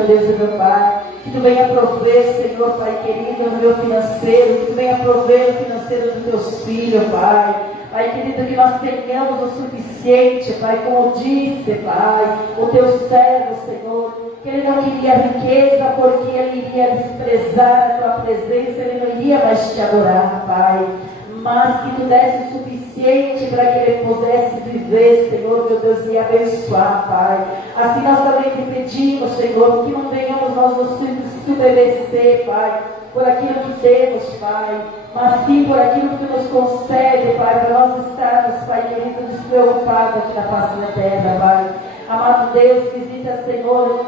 meu Deus e meu Pai. Que Tu venha prover, Senhor, Pai querido, no meu financeiro. Que Tu venha prover o financeiro dos Teus filhos, Pai. Pai querido, que nós tenhamos o suficiente, Pai, como disse, Pai, o Teu servo, Senhor, que ele não queria riqueza porque ele iria desprezar a Tua presença, ele não iria mais Te adorar, Pai, mas que Tu desse o suficiente para que ele pudesse viver, Senhor, meu Deus, e abençoar, Pai. Assim nós também te pedimos, Senhor, que não venhamos nós nos submeter, Pai, por aquilo que temos, Pai, mas sim por aquilo que nos concede, Pai, para nós estarmos, Pai querido, despreocupados aqui na face da terra, Pai. Amado Deus, visita, Senhor,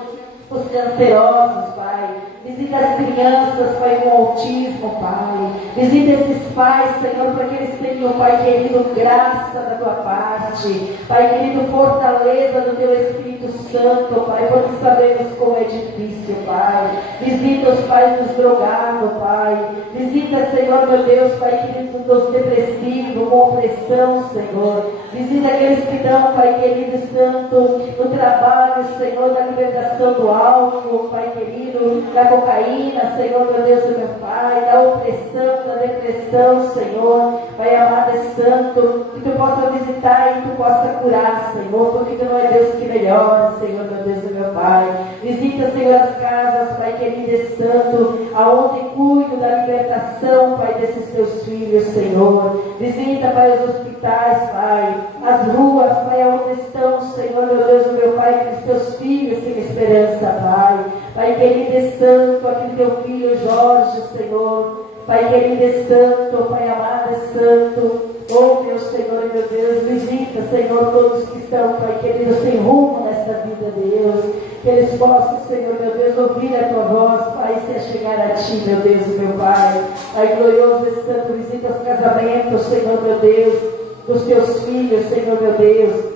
os cancerosos, Pai. Visita as crianças, Pai, com autismo, Pai. Visita esses pais, Senhor, para que eles tenham, Pai querido, graça da Tua parte. Pai querido, fortaleza do Teu Espírito Santo, Pai, porque sabemos como é difícil, Pai. Visita os pais dos drogados, Pai. Visita, Senhor, meu Deus, Pai querido, dos depressivos, com opressão, Senhor. Visita aqueles que dão, Pai querido Santo, no trabalho, Senhor, da libertação do álcool, Pai querido, da cocaína, Senhor, meu Deus e meu Pai, da opressão, da depressão, Senhor, Pai amado e santo, que Tu possa visitar e Tu possa curar, Senhor, porque Tu não é Deus que melhora, Senhor, meu Deus e meu Pai. Visita, Senhor, as casas, Pai querido e santo, aonde cuido da libertação, Pai, desses Teus filhos, Senhor. Visita, Pai, os hospitais, Pai, as ruas, Pai, aonde estão, Senhor, meu Deus e meu Pai, os Teus filhos sem esperança, Pai. Pai querido e santo, aquele Teu filho Jorge, Senhor, Pai querido e santo, Pai amado e santo, oh meu Senhor e meu Deus, visita, Senhor, todos que estão, Pai querido, sem rumo nesta vida, Deus, que eles possam, Senhor, meu Deus, ouvir a Tua voz, Pai, e se chegar a Ti, meu Deus e meu Pai. Pai glorioso e santo, visita os casamentos, Senhor, meu Deus, dos Teus filhos, Senhor, meu Deus.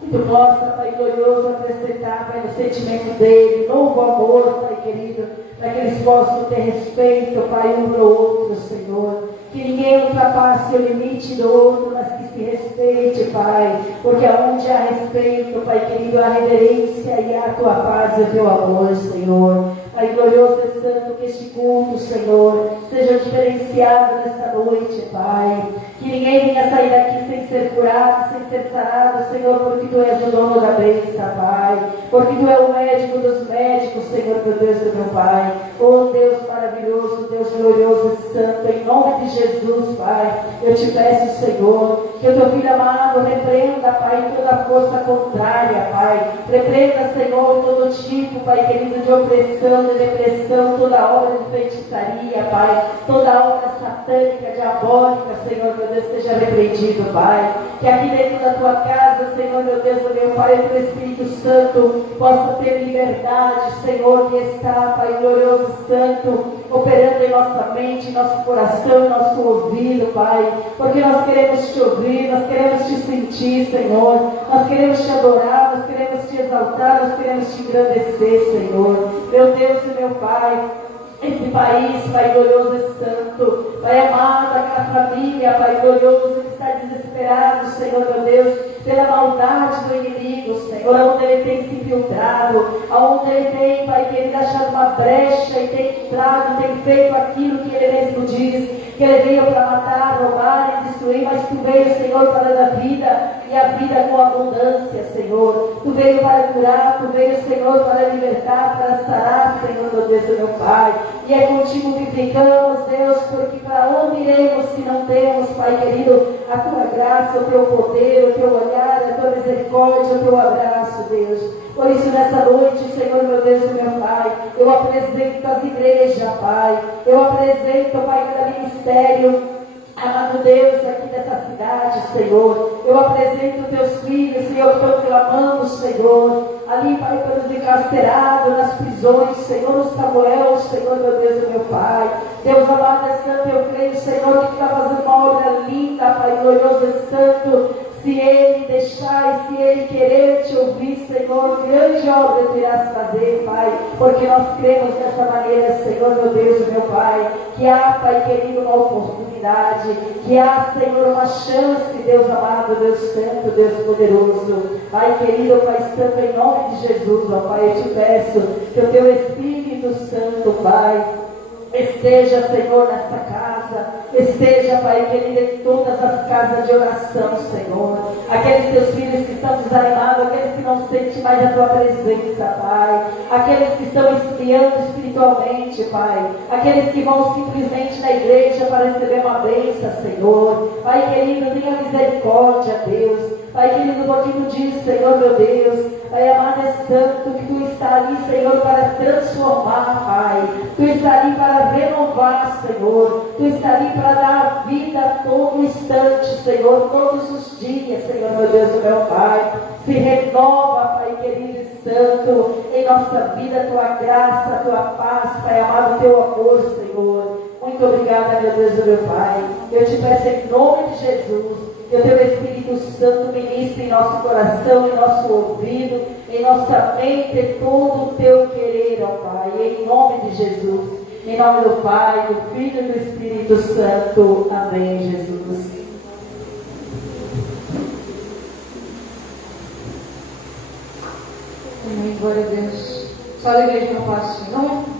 Que Tu possa, Pai glorioso, acrescentar, Pai, no sentimento dele, novo amor, Pai querido, para que eles possam ter respeito, Pai, um para o outro, Senhor. Que ninguém ultrapasse o limite do outro, mas que se respeite, Pai, porque aonde há respeito, Pai querido, há reverência e há a Tua paz e o Teu amor, Senhor. Pai glorioso e santo, que este culto, Senhor, seja diferenciado nesta noite, Pai. Que ninguém venha sair daqui sem ser curado, sem ser sarado, Senhor, porque Tu és o dono da bênção, Pai. Porque Tu és o médico dos médicos, Senhor, meu Deus e meu Pai. Oh Deus maravilhoso, Deus glorioso e santo, em nome de Jesus, Pai, eu Te peço, Senhor, que o Teu filho amado repreenda, Pai, toda força contrária, Pai. Repreenda, Senhor, todo tipo, Pai querido, de opressão, de depressão, toda obra de feitiçaria, Pai, toda obra satânica, diabólica, Senhor, meu Deus, seja repreendido, Pai. Que aqui dentro da Tua casa, Senhor, meu Deus, meu Pai, o Teu Espírito Santo possa ter liberdade, Senhor, que está, Pai glorioso e santo, operando em nossa mente, em nosso coração, em nosso ouvido, Pai, porque nós queremos Te ouvir, nós queremos Te sentir, Senhor, nós queremos Te adorar, nós queremos Te exaltar, nós queremos Te engrandecer, Senhor, meu Deus e meu Pai. Esse país, Pai glorioso e santo, Pai amado, aquela família, Pai glorioso, que está desesperado, Senhor, meu Deus, pela maldade do inimigo, Senhor, aonde ele tem se infiltrado, aonde ele tem, Pai querido, achado uma brecha e tem entrado, tem feito aquilo que ele mesmo diz, que ele veio para matar, roubar e destruir, mas Tu veio, Senhor, para dar vida, e a vida com abundância, Senhor. Tu veio para curar, Tu veio, Senhor, para libertar, para sarar, Senhor, meu Deus e meu Pai. E é contigo que ficamos, Deus, porque para onde iremos se não temos, Pai querido, a Tua graça, o Teu poder, o Teu olhar, a Tua misericórdia, o Teu abraço, Deus. Por isso, nessa noite, Senhor, meu Deus e meu Pai, eu apresento as igrejas, Pai. Eu apresento, Pai, cada ministério, amado Deus, aqui dessa cidade, Senhor. Eu apresento Teus filhos, Senhor, que estão clamando, Senhor. Ali, Pai, pelos encarcerados, nas prisões, Senhor, o Samuel, Senhor, meu Deus e meu Pai. Deus amado e santo, eu creio, Senhor, que está fazendo uma obra linda, Pai glorioso e santo. Se Ele deixar e se Ele querer te ouvir, Senhor, grande obra tu irás fazer, Pai, porque nós cremos dessa maneira, Senhor, meu Deus e meu Pai, que há, Pai querido, uma oportunidade, que há, Senhor, uma chance, Deus amado, Deus santo, Deus poderoso. Pai querido, Pai santo, em nome de Jesus, ó Pai, eu te peço que o teu Espírito Santo, Pai, esteja, Senhor, nessa casa, esteja, Pai querido, em todas as casas de oração, Senhor. Aqueles teus filhos que estão desanimados, aqueles que não sentem mais a tua presença, Pai. Aqueles que estão esfriando espiritualmente, Pai. Aqueles que vão simplesmente na igreja para receber uma bênção, Senhor. Pai querido, tenha misericórdia, Deus. Pai querido, porque tu diz, Senhor, meu Deus, Pai amado, é santo, que tu está ali, Senhor, para transformar, Pai. Tu está ali para renovar, Senhor. Tu está ali para dar vida a todo instante, Senhor, todos os dias, Senhor, meu Deus e meu Pai. Se renova, Pai querido e santo, em nossa vida, tua graça, tua paz, Pai amado, teu amor, Senhor. Muito obrigada, meu Deus e meu Pai. Eu te peço em nome de Jesus, que o teu Espírito Santo ministre em nosso coração, em nosso ouvido, em nossa mente, todo o teu querer, ó Pai, em nome de Jesus. Em nome do Pai, do Filho e do Espírito Santo. Amém, Jesus. Amém, glória a Deus. Só a igreja não passa o Senhor.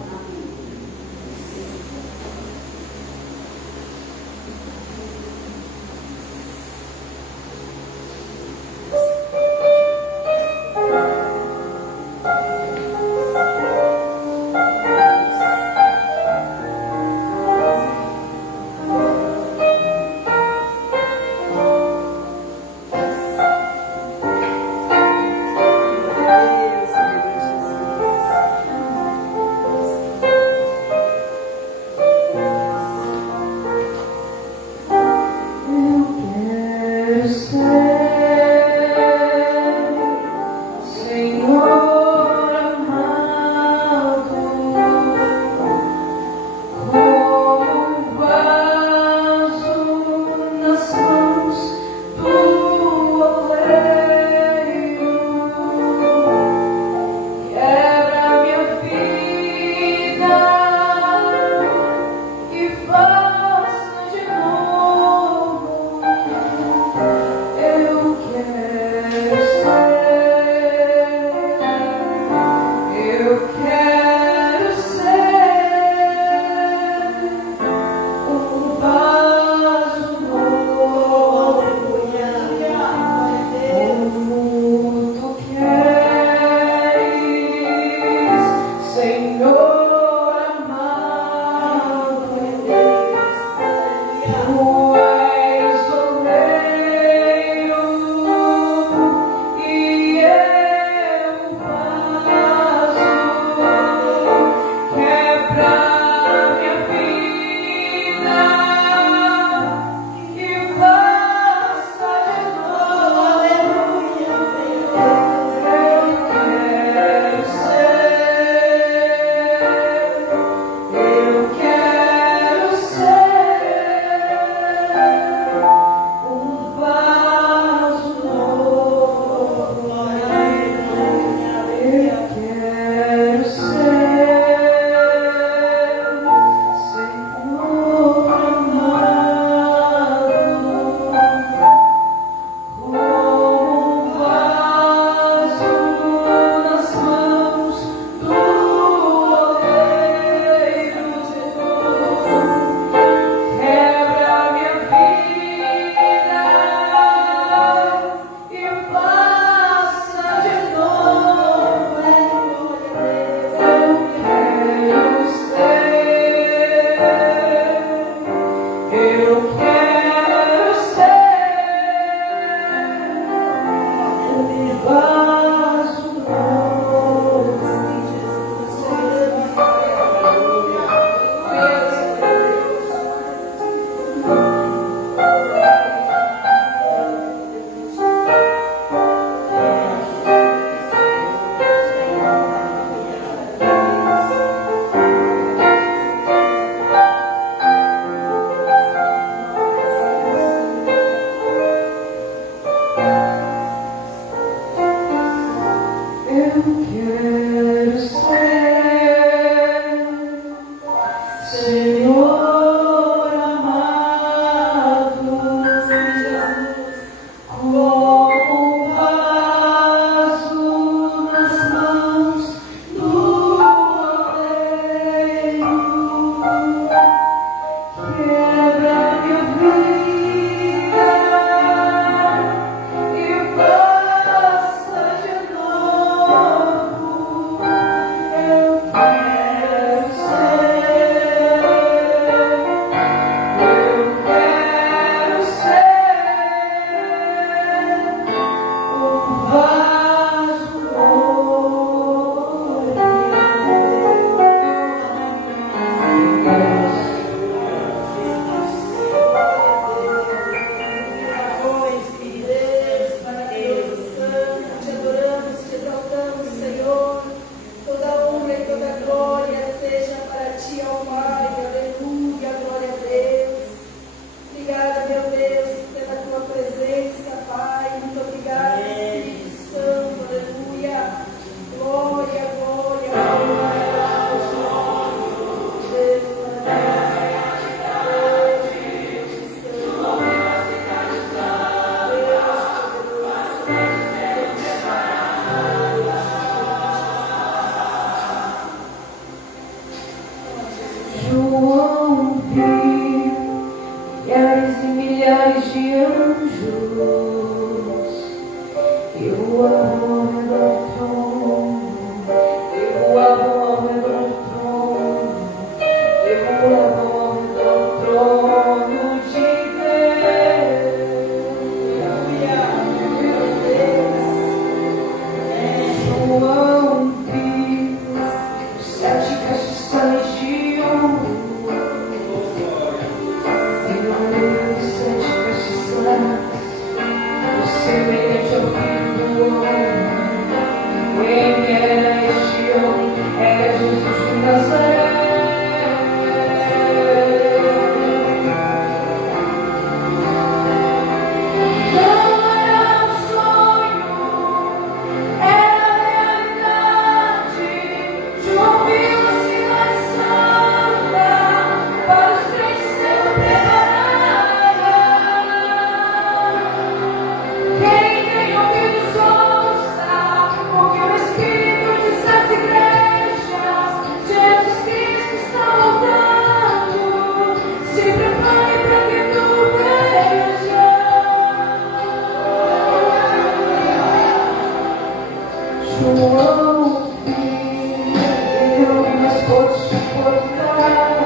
por suportar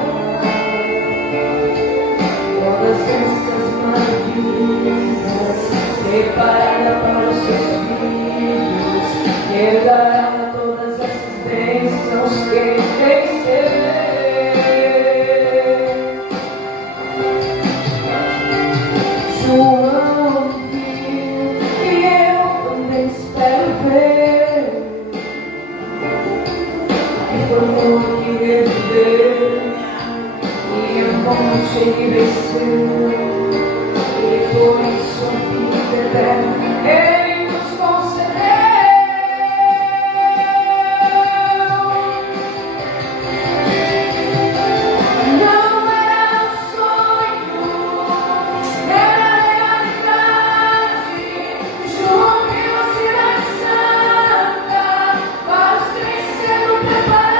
todas essas maravilhas, preparada para os seus filhos, herdará todas essas bênçãos que vencer. João viu e eu também espero ver. Como que viver e um monte de vencer, e por isso a vida eterna Ele nos concedeu. Não era um sonho, era realidade. João viu a cidade santa para os trens sendo preparados.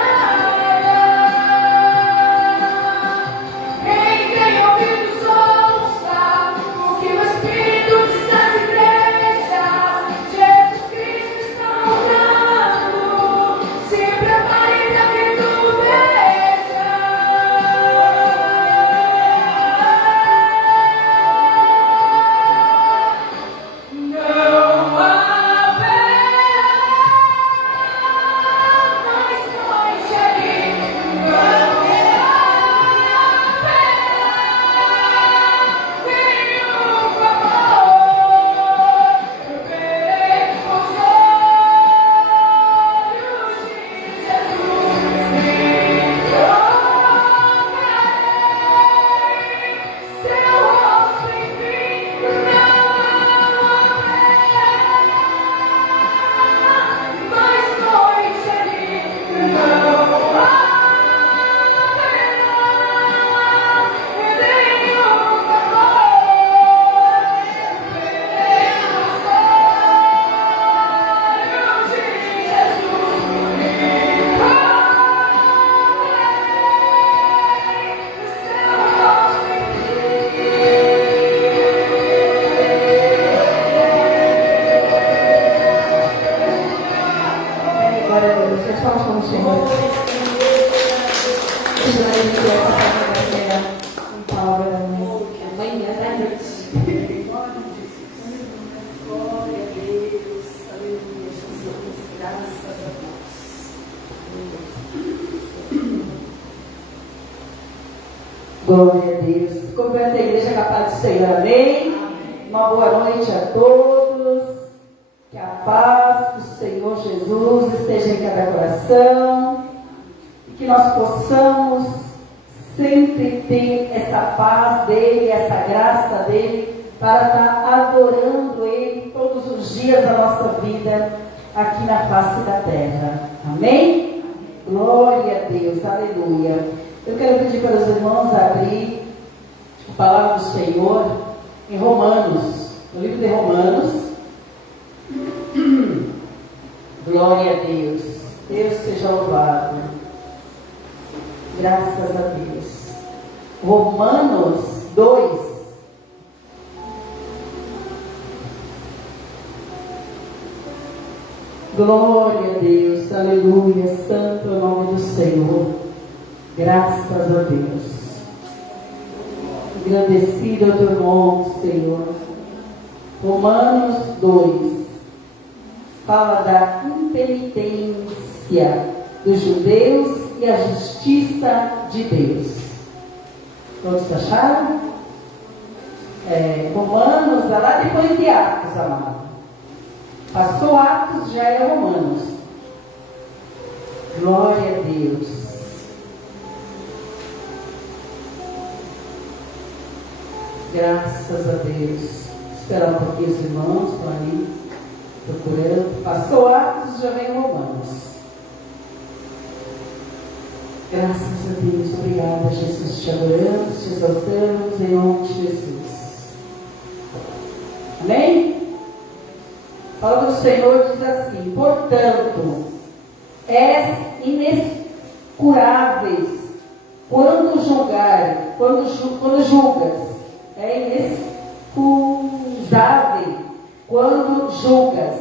Glória a Deus. Completa a igreja capaz do Senhor. Amém? Uma boa noite a todos. Que a paz do Senhor Jesus esteja em cada coração. E que nós possamos sempre ter essa paz dele, essa graça dele, para estar adorando ele todos os dias da nossa vida aqui na face da terra. Amém? Glória a Deus. Aleluia. Eu quero pedir para os irmãos abrir a palavra do Senhor em Romanos, no livro de Romanos. Glória a Deus. Deus seja louvado. Graças a Deus. Romanos 2. Glória a Deus. Aleluia. Santo é o nome do Senhor. Graças a Deus. Engrandecido é o teu nome, Senhor. Romanos 2 fala da impenitência dos judeus e a justiça de Deus. Todos acharam? Romanos, lá depois de Atos, amado. Passou Atos, já é Romanos. Glória a Deus. Graças a Deus. Esperar um pouquinho os irmãos, estão ali procurando. Passou Atos, já vem Romanos. Graças a Deus. Obrigada, Jesus. Te adoramos, te exaltamos em nome de Jesus. Amém? A palavra do Senhor diz assim: portanto, és inexcuráveis quando julgas. É inexcusável quando julgas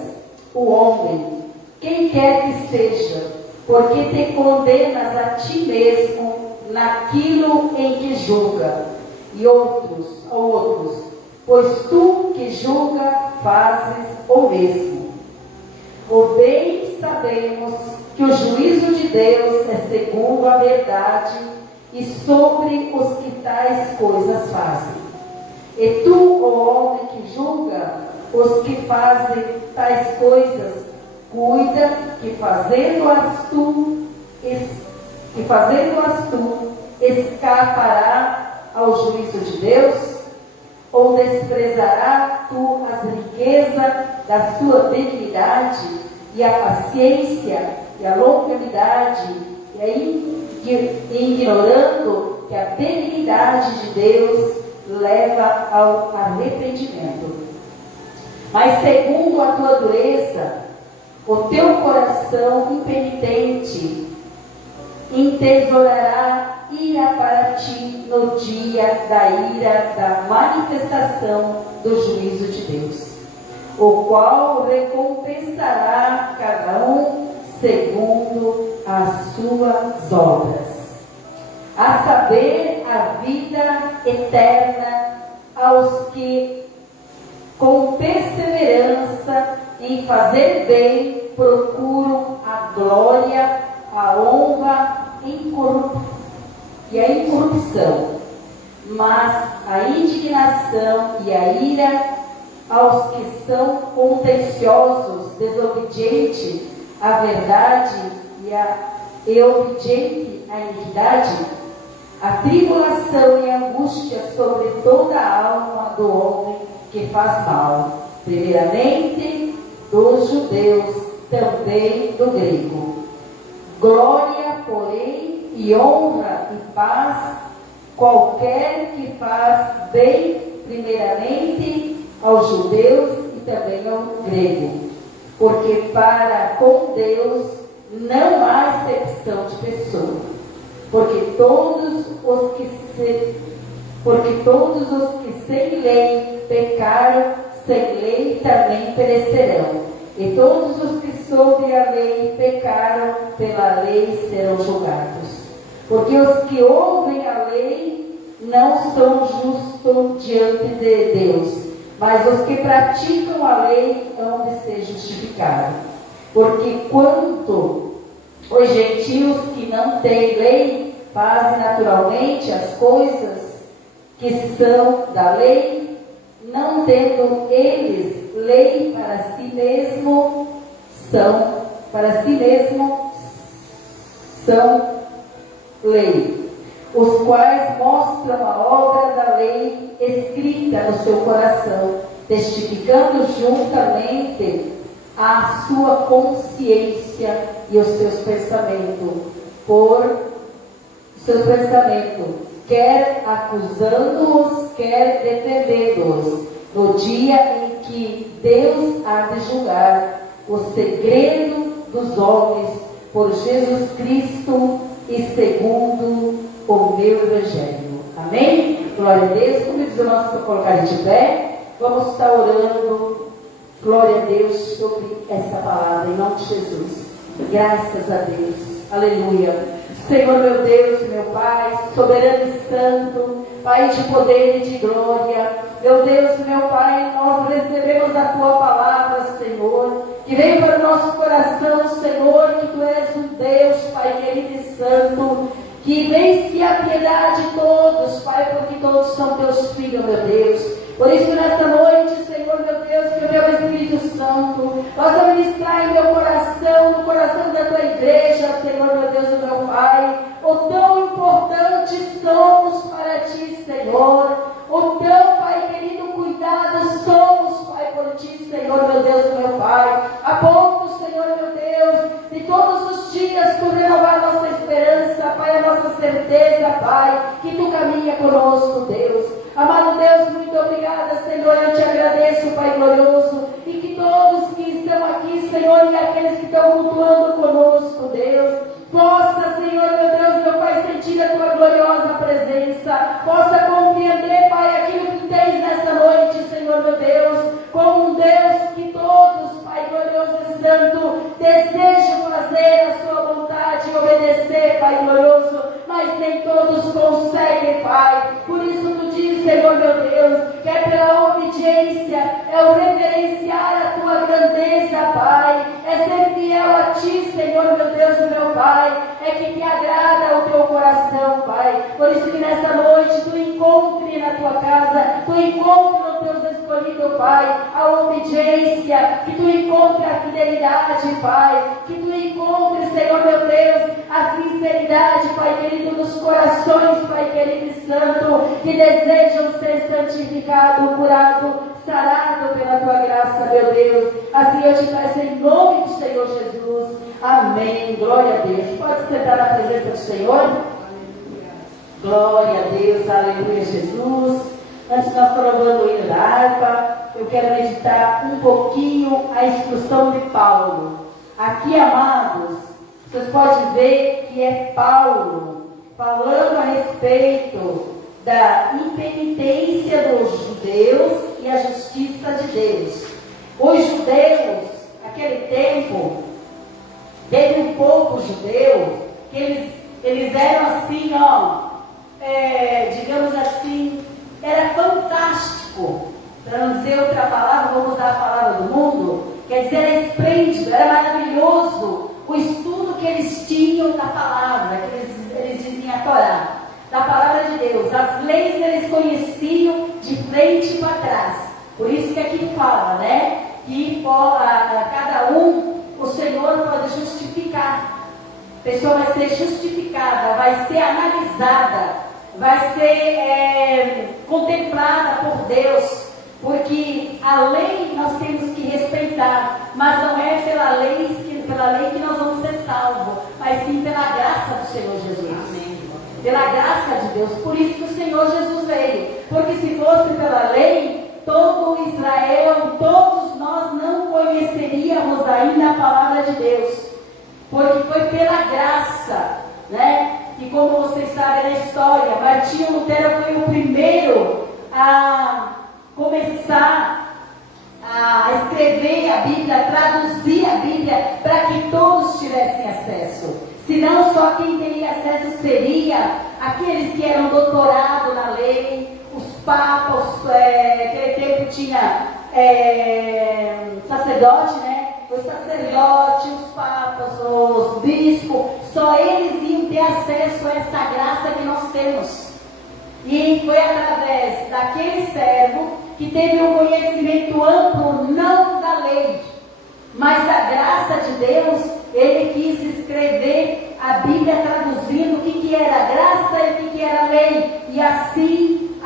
o homem, quem quer que seja, porque te condenas a ti mesmo naquilo em que julga, e outros, pois tu que julga fazes o mesmo. Ou bem sabemos que o juízo de Deus é segundo a verdade e sobre os que tais coisas fazem. E tu, ó homem que julga os que fazem tais coisas, cuida que fazendo-as tu escapará ao juízo de Deus? Ou desprezará tu as riquezas da sua benignidade e a paciência e a longanimidade, e aí ignorando que a benignidade de Deus leva ao arrependimento? Mas segundo a tua dureza, o teu coração impenitente entesourará ira para ti no dia da ira da manifestação do juízo de Deus, o qual recompensará cada um segundo as suas obras, a saber, a vida eterna aos que com perseverança em fazer bem procuram a glória, a honra e a incorrupção, mas a indignação e a ira aos que são contenciosos, desobedientes à verdade e obedientes à iniquidade, a tribulação e a angústia sobre toda a alma do homem que faz mal, primeiramente dos judeus, também do grego. Glória, porém, e honra e paz, qualquer que faz bem, primeiramente aos judeus e também ao grego, porque para com Deus não há acepção de pessoa, porque todos os que sem lei pecaram, sem lei também perecerão. E todos os que sobre a lei pecaram, pela lei serão julgados. Porque os que ouvem a lei não são justos diante de Deus, mas os que praticam a lei hão de ser justificados. Porque quanto os gentios que não têm lei fazem naturalmente as coisas que são da lei, não tendo eles lei para si mesmo, são lei, os quais mostram a obra da lei escrita no seu coração, testificando juntamente a sua consciência e os seus pensamentos, quer acusando-os, quer defendendo-os, no dia em que Deus há de julgar o segredo dos homens por Jesus Cristo e segundo o meu Evangelho. Amém? Glória a Deus. Como diz o nosso colocar de pé, vamos estar orando, glória a Deus, sobre esta palavra, em nome de Jesus. Graças a Deus. Aleluia. Senhor meu Deus, meu Pai, soberano e santo, Pai de poder e de glória, meu Deus, meu Pai, nós recebemos a Tua palavra, Senhor, que vem para o nosso coração, Senhor, que Tu és um Deus, Pai querido e santo, que vence a piedade de todos, Pai, porque todos são Teus filhos, meu Deus. Por isso, nesta noite, Senhor, meu Deus, que o Teu Espírito Santo possa ministrar em meu coração, no coração da Tua igreja, Senhor, meu Deus e meu Pai, o tão importante somos para Ti, Senhor, o tão, Pai querido, cuidado somos, Pai, por Ti, Senhor, meu Deus e meu Pai, a ponto, Senhor, meu Deus, de todos os dias Tu renovar a nossa esperança, Pai, a nossa certeza, Pai, que Tu caminha conosco, Deus. Amado Deus, muito obrigada, Senhor, eu Te agradeço, Pai glorioso, e que todos que estão aqui, Senhor, e aqueles que estão cultuando conosco, Deus, possa, Senhor, meu Deus, meu Pai, sentir a Tua gloriosa presença, possa compreender, Pai, aquilo que Tu tens nessa noite, Senhor, meu Deus, como um Deus que todos, Pai glorioso e santo, desejam fazer a Sua vontade, obedecer, Pai glorioso, mas nem todos conseguem, Pai. Por isso tu diz, Senhor meu Deus, que é pela obediência, é o reverenciar a tua grandeza, Pai, é ser fiel a ti, Senhor meu Deus e meu Pai, é que te agrada o teu coração, Pai. Por isso que nessa noite tu encontre na tua casa, tu encontre no teu escolhido, Pai, a obediência, que tu encontre a fidelidade, Pai, que tu encontre, Senhor meu Deus, a sinceridade, Pai querido, nos corações, Pai querido e santo, que desejam ser santificado, curado, sarado pela tua graça, meu Deus. Assim eu te peço em nome do Senhor Jesus. Amém. Glória a Deus. Pode sentar na presença do Senhor? Glória a Deus. Aleluia, Jesus. Antes nós estamos louvando o hino da harpa, eu quero meditar um pouquinho a instrução de Paulo. Aqui, amados, vocês podem ver que é Paulo falando a respeito da impenitência dos judeus e a justiça de Deus. Os judeus, naquele tempo, teve um povo judeu que eles eram assim, digamos assim, era fantástico, para não dizer outra palavra, vamos usar a palavra do mundo, quer dizer, era esplêndido, era maravilhoso o estudo que eles tinham da palavra, que eles diziam a Torá, da palavra de Deus. As leis eles conheciam de frente para trás. Por isso que aqui fala, né, que cada um, o Senhor pode justificar. A pessoa vai ser justificada, vai ser analisada, vai ser contemplada por Deus, porque a lei nós temos que respeitar, mas não é pela lei que nós vamos ser salvos, mas sim pela graça do Senhor Jesus. Amém. Pela graça de Deus. Por isso que o Senhor Jesus veio, porque se fosse pela lei, todo Israel, todos nós não conheceríamos ainda a palavra de Deus, porque foi pela graça, né? E como vocês sabem na história, Martinho Lutero foi o primeiro a começar a escrever a Bíblia, a traduzir a Bíblia para que todos tivessem acesso. Senão só quem teria acesso seria aqueles que eram doutorados na lei, os papas, naquele tempo tinha sacerdote, né? Os sacerdotes, os papas, os bispos, só eles iam ter acesso a essa graça que nós temos. E foi através daquele servo que teve um conhecimento amplo, não da lei, mas da graça de Deus. Ele quis escrever a Bíblia traduzindo o que era graça e o que era lei. E assim,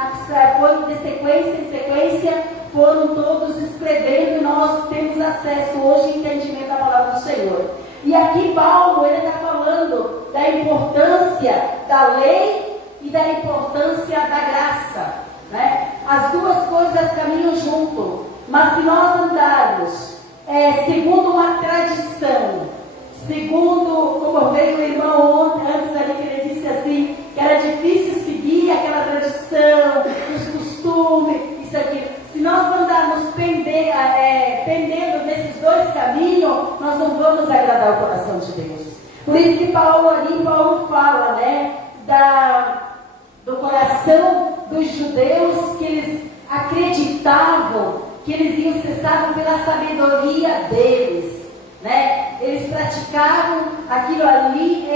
foi de sequência em sequência, foram todos escrevendo e nós temos acesso hoje ao entendimento da palavra do Senhor. E aqui Paulo, ele está falando da importância da lei e da importância da graça, né? As duas coisas caminham junto, mas se nós andarmos segundo uma tradição, segundo, como veio o irmão ontem, antes ali, que ele disse assim, que era difícil seguir aquela tradição, os costumes, isso aqui. Se nós andarmos pendendo nesses dois caminhos, nós não vamos agradar o coração de Deus. Por isso que Paulo fala, né, do coração dos judeus, que eles acreditavam que eles iam ser salvos pela sabedoria deles, né? Eles praticavam aquilo ali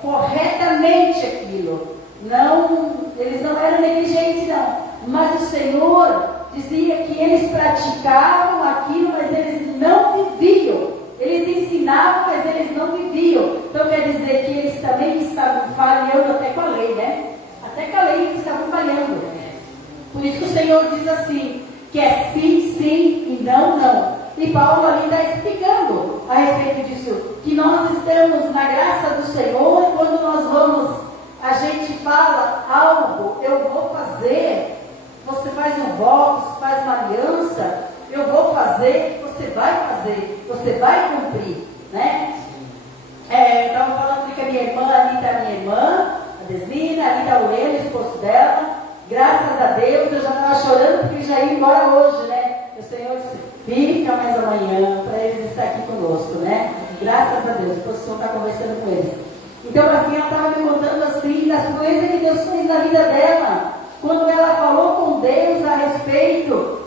corretamente aquilo. Não, eles não eram negligentes, não. Mas o Senhor dizia que eles praticavam aquilo, mas eles não viviam. Eles ensinavam, mas eles não viviam. Então quer dizer que eles também estavam falhando até com a lei, né? Até com a lei eles estavam falhando. Por isso que o Senhor diz assim, que é sim, sim e não, não. E Paulo ali está explicando a respeito disso, que nós estamos na graça do Senhor, e quando a gente fala algo, eu vou fazer, você faz um voto, você faz uma aliança, eu vou fazer, você vai fazer, você vai cumprir, né? Eu estava falando com a minha irmã, ali está a minha irmã, a Desina, ali está o Leno, o esposo dela. Graças a Deus, eu já estava chorando porque já ia embora hoje, né? O Senhor disse, fica mais amanhã para eles estar aqui conosco, né? Graças a Deus, o Senhor está conversando com eles. Então, assim, ela estava me contando assim das coisas que Deus fez na vida dela. Quando ela falou com Deus a respeito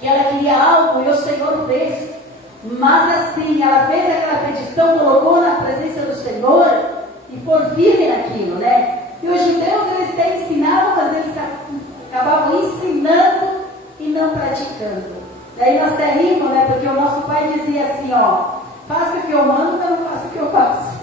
que ela queria algo e o Senhor fez. Mas assim, ela fez aquela petição, colocou na presença do Senhor e foi firme naquilo, né? E os judeus, eles têm ensinado, mas eles acabavam ensinando e não praticando. Daí nós até rimos, né? Porque o nosso pai dizia assim, ó, faça o que eu mando, mas não faça o que eu faço.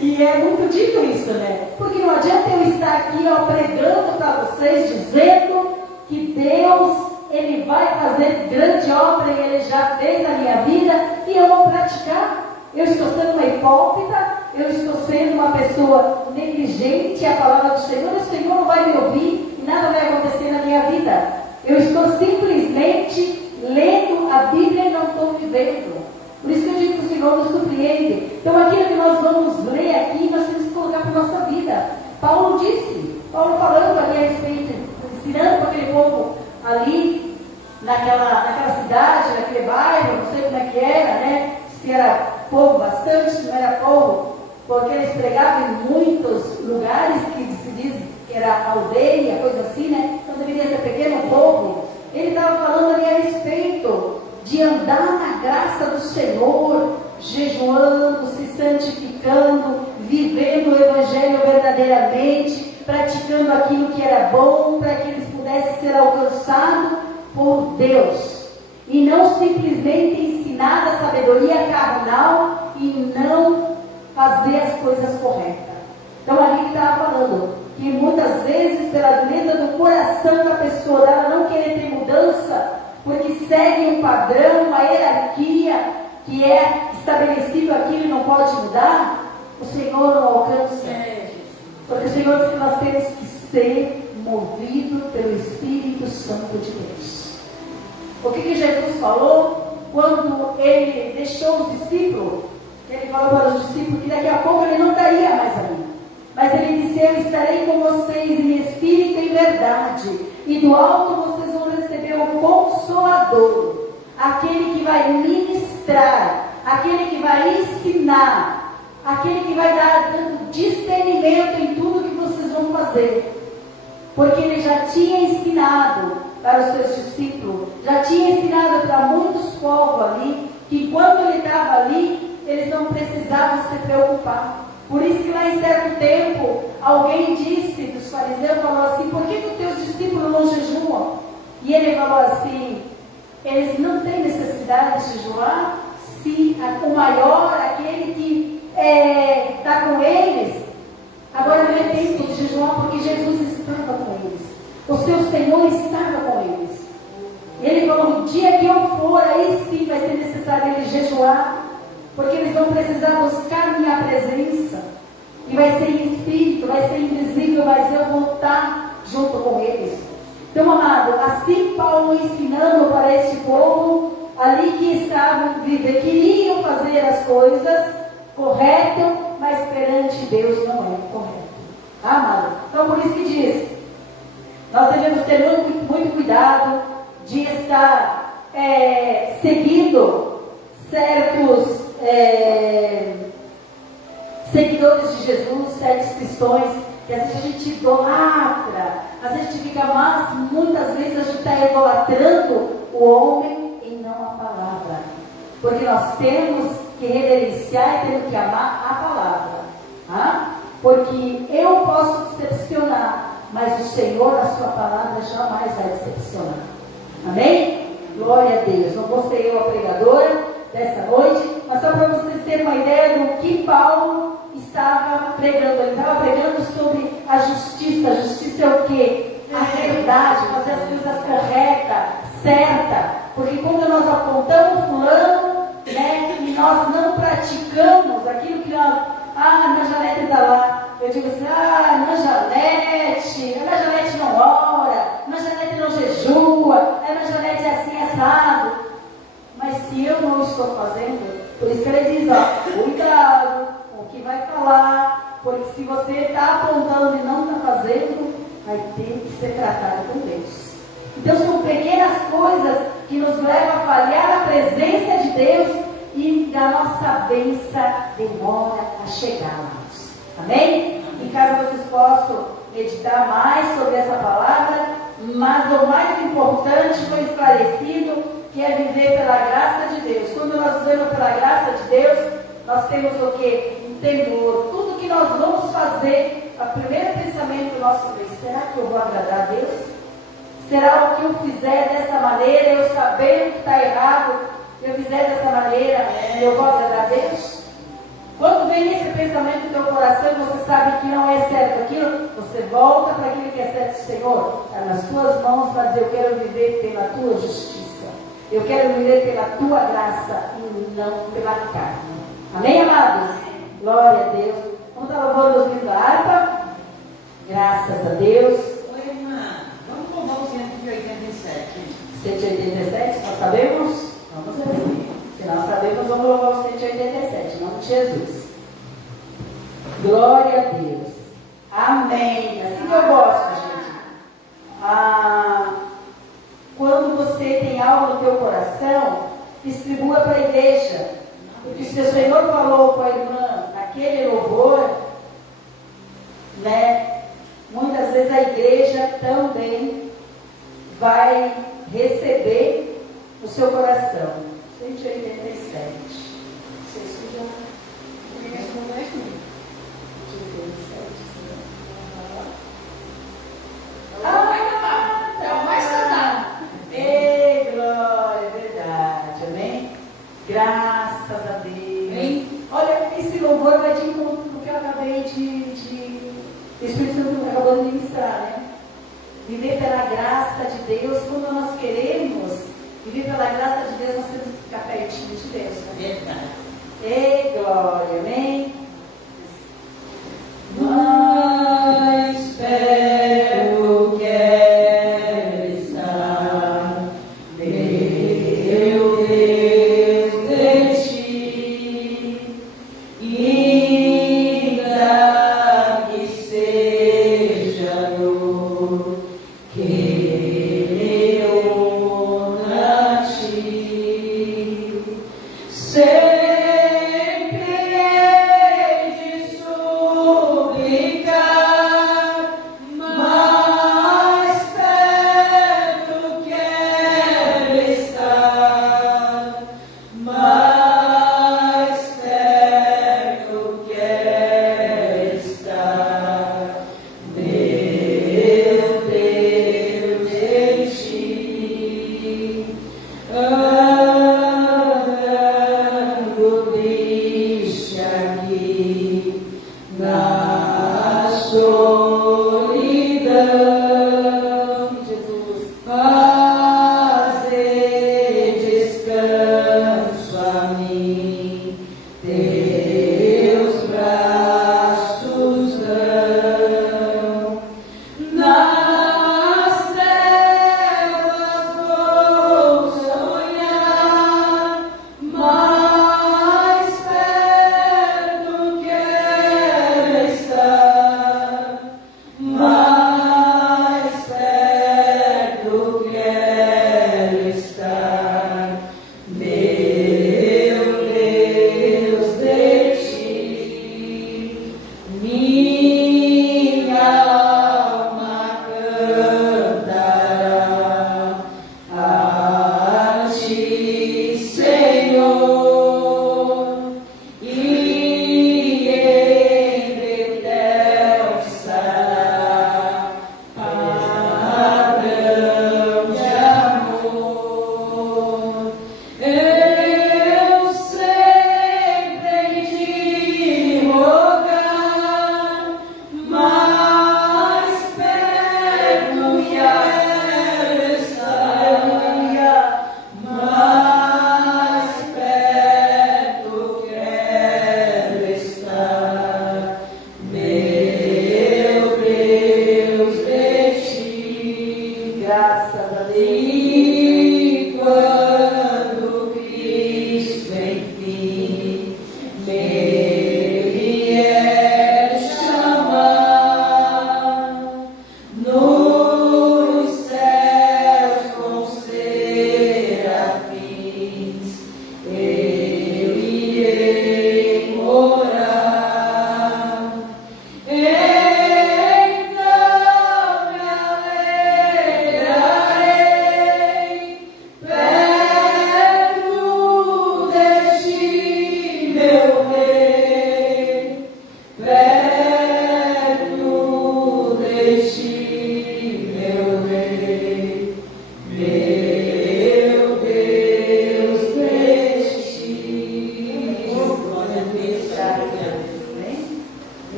E é muito dito isso, né? Porque não adianta eu estar aqui, ó, pregando para vocês, dizendo que Deus, Ele vai fazer grande obra e Ele já fez na minha vida e eu não praticar. Eu estou sendo uma hipócrita, eu estou sendo uma pessoa negligente à palavra do Senhor, o Senhor não vai me ouvir e nada vai acontecer na minha vida. Eu estou simplesmente lendo a Bíblia e não estou vivendo. Por isso que eu digo que o Senhor nos surpreende. Então aquilo que nós vamos ler aqui, nós temos que colocar para a nossa vida. Paulo falando ali a respeito, ensinando para aquele povo ali, naquela cidade, naquele bairro, não sei como é que era, né? Se era povo bastante, se não era povo, porque eles pregavam em muitos lugares que se diz que era aldeia, coisa assim, né? Então deveria ser pequeno povo. Ele estava falando ali a respeito de andar na graça do Senhor, jejuando, se santificando, vivendo o Evangelho verdadeiramente, praticando aquilo que era bom, para que eles pudessem ser alcançados por Deus. E não simplesmente ensinar a sabedoria carnal e não fazer as coisas corretas. Então ali ele estava falando que muitas vezes, pela dureza do coração da pessoa, ela não querer ter mudança, porque segue um padrão, uma hierarquia que é estabelecido aquilo e não pode mudar, o Senhor não alcança. Porque o Senhor diz que nós temos que ser movidos pelo Espírito Santo de Deus. O que Jesus falou quando ele deixou os discípulos? Ele falou para os discípulos que daqui a pouco ele não estaria mais ali. Mas ele disse, eu estarei com vocês em espírito e em verdade. E do alto vocês vão receber o Consolador. Aquele que vai ministrar, aquele que vai ensinar, aquele que vai dar discernimento em tudo que vocês vão fazer. Porque ele já tinha ensinado para os seus discípulos, já tinha ensinado para muitos povos ali, que enquanto ele estava ali, eles não precisavam se preocupar. Por isso que lá em certo tempo, alguém disse dos fariseus, falou assim, por que os teus discípulos não jejuam? E ele falou assim, eles não têm necessidade de jejuar, se o maior, aquele que está com eles, agora não é tempo de jejuar, porque Jesus estava com eles. O seu Senhor estava com eles. Ele falou, no dia que eu for, aí sim vai ser necessário eles jejuar, porque eles vão precisar buscar minha presença. E vai ser em espírito, vai ser invisível, mas eu vou estar junto com eles. Então, amado, assim Paulo ensinando para este povo, ali que estavam vivendo, queriam fazer as coisas corretas, mas perante Deus não é correto. Amado? Então, por isso que diz, nós devemos ter muito cuidado de estar seguindo certos seguidores de Jesus, certos cristãos, que às vezes a gente idolatra, às vezes a gente fica, mas muitas vezes a gente está idolatrando o homem e não a palavra, porque nós temos que reverenciar e temos que amar a palavra, porque eu posso decepcionar, mas o Senhor, a sua palavra, jamais vai decepcionar. Amém? Glória a Deus. Não vou ser eu a pregadora dessa noite, mas só para vocês terem uma ideia do que Paulo estava pregando. Ele estava pregando sobre a justiça. A justiça é o quê? A verdade, fazer as coisas corretas, certas. Porque quando nós apontamos fulano, né, e nós não praticamos aquilo que nós... a Janete está lá. Eu digo assim, a Janete não ora, a Janete não jejua, a Janete é assim, assado. Mas se eu não estou fazendo, por isso que ele diz, cuidado com o que vai falar, porque se você está apontando e não está fazendo, vai ter que ser tratado com Deus. Então são pequenas coisas que nos levam a falhar a presença de Deus e a nossa bênção demora a chegar. Amém? Em casa vocês possam meditar mais sobre essa palavra, mas o mais importante foi esclarecido, que é viver pela graça de Deus. Quando nós vivemos pela graça de Deus, nós temos o quê? Um temor. Tudo que nós vamos fazer, o primeiro pensamento nosso é: será que eu vou agradar a Deus? Será o que eu fizer dessa maneira, eu sabendo que está errado, eu fizer dessa maneira, eu vou agradar a Deus? Quando vem esse pensamento no teu coração, você sabe que não é certo aquilo, você volta para aquilo que é certo. Senhor, está nas tuas mãos, mas eu quero viver pela tua justiça. Eu quero viver pela tua graça e não pela carne. Amém, amados? Glória a Deus. Vamos estar louvando os livros da harpa. Graças a Deus. Oi, irmã. Vamos louvar o 187. 187, nós sabemos? Vamos ver. Se nós sabemos, vamos louvar o 187, em nome de Jesus. Glória a Deus. Amém. Assim que eu gosto, gente. Quando você tem algo no teu coração, distribua para a igreja. Porque se o Senhor falou com a irmã naquele louvor, né? Muitas vezes a igreja também vai receber o seu coração. 187. Vocês já conhecem mais um? 187. É o mais cantado. Ei, glória, é verdade, amém? Graças a Deus. Amém. Olha, esse louvor vai de encontro com o que eu acabei o Espírito Santo acabou de ministrar, né? Viver pela graça de Deus, quando nós queremos viver pela graça de Deus, nós temos que ficar pertinho de Deus, né? Verdade. Ei, glória, amém? Mas espero quero estar, meu Deus, de ti, ainda que seja no que eu a ti.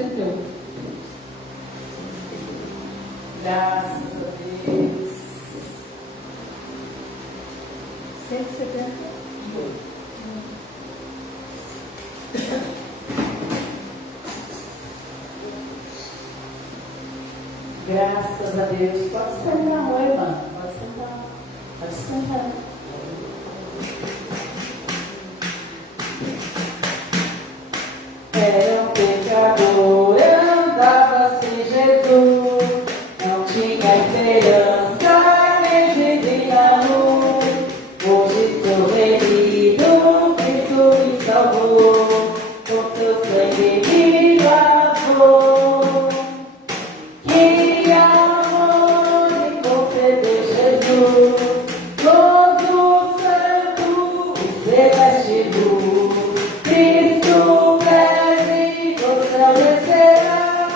ser teu. Graças a Deus. 178. Graças a Deus. Pode sentar, amor, irmã. Pode sentar. Pode sentar. Era um pecador, andava sem Jesus, não tinha esperança, nem vive na luz. Hoje sou redimido, Cristo me salvou, com seu sangue me lavou. Que amor me concedeu Jesus, gozo santo e celeste luz. Cristo breve do céu descerá,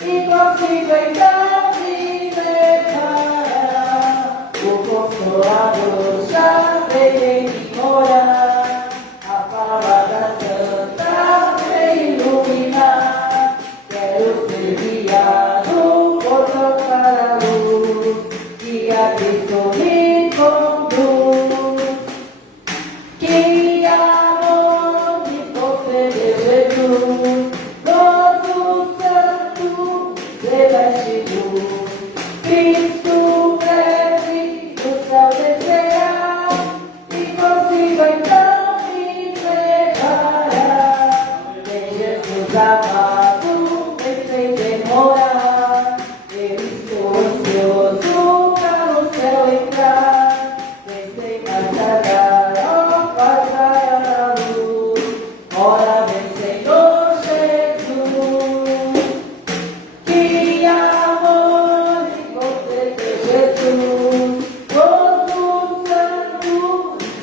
e consigo então me levará. O Consolador já veio em mim morar, a palavra santa veio iluminar. Quero ser guiado por tocar a luz, que a Cristo me conduz. Que amor me concedeu Jesus, gozo santo, celeste luz. Cristo breve do céu descerá, e consigo então me levará. Em Jesus amado, me fez demorar. Eu estou ansioso para o céu entrar. Pensei mais tardar, ó, vai raiar a luz. Ora vem, Senhor Jesus. Que amor me concedeu Jesus, gozo santo,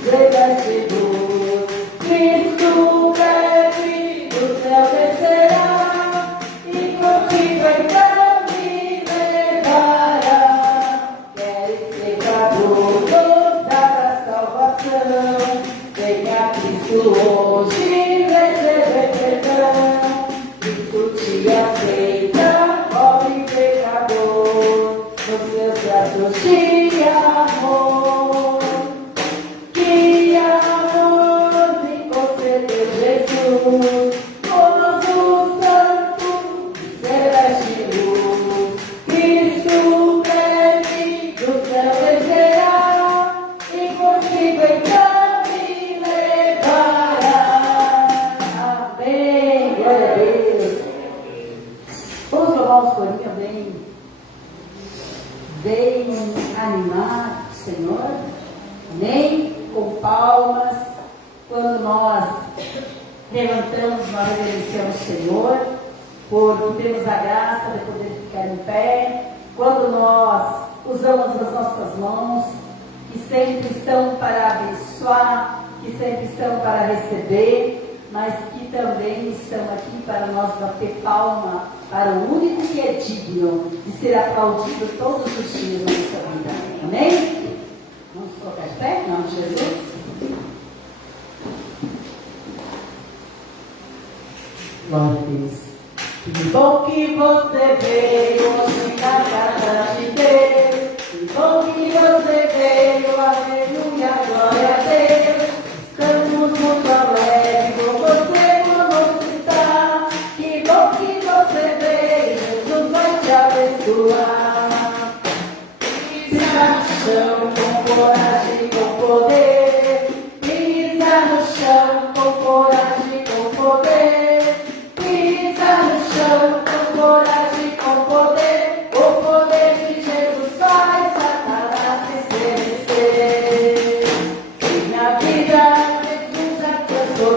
celeste luz. Cristo breve do céu descerá, e consigo então me levará. Queres ser pecador da salvação, venha Cristo hoje receber perdão. Cristo te aceita, pobre pecador, nos seus braços de amor. Que amor me concedeu Jesus, gozo santo, celeste luz. Cristo breve do céu descerá, e consigo então me levará. Amém. Glória a Deus. Vamos louvar os corinhos bem animados, Senhor. Amém? Com palmas. Quando nós levantamos, nós agradecemos o Senhor por termos a graça de poder ficar em pé. Quando nós usamos as nossas mãos, que sempre estão para abençoar, que sempre estão para receber, mas que também estão aqui para nós bater palma para o único que é digno de ser aplaudido todos os dias da nossa vida. Amém? Vamos colocar de pé, em nome de Jesus. Glória a Deus. Que bom que você veio hoje na casa de Deus. Que bom que você veio, aleluia, glória a Deus. Estamos muito alegres por você conosco está. Que bom que você veio, Jesus vai te abençoar. Pisa no chão com coragem, com poder. Pisa no chão com coragem, com poder. Pisa no chão com coragem, com poder. O poder de Jesus faz Satanás estremecer. Minha vida, Jesus já cansou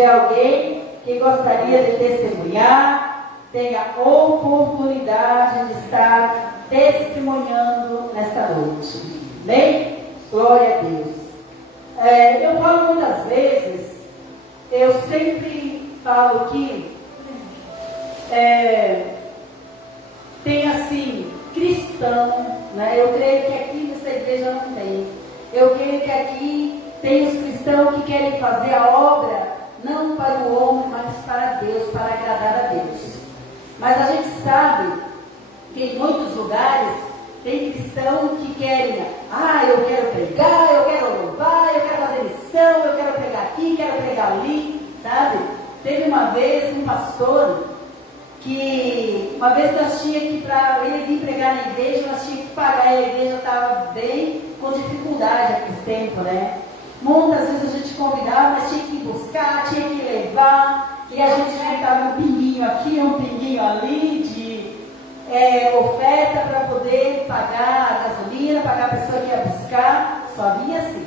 tiver alguém que gostaria de testemunhar, tenha oportunidade de estar testemunhando nesta noite. Amém? Glória a Deus. Eu falo muitas vezes, eu sempre falo que tem assim, cristão, né? Eu creio que aqui nessa igreja não tem. Eu creio que aqui tem os cristãos que querem fazer a obra não para o homem, mas para Deus, para agradar a Deus. Mas a gente sabe que em muitos lugares tem cristãos que querem, eu quero pregar, eu quero louvar, eu quero fazer missão, eu quero pregar aqui, quero pregar ali, sabe? Teve uma vez um pastor que, uma vez nós tínhamos que, para ele vir pregar na igreja, nós tínhamos que pagar, e a igreja estava bem com dificuldade naquele tempo, né? Muitas vezes a gente convidava, mas tinha que ir buscar, tinha que levar, e a gente juntava um pinguinho aqui, um pinguinho ali de oferta para poder pagar a gasolina, pagar a pessoa que ia buscar, só vinha assim.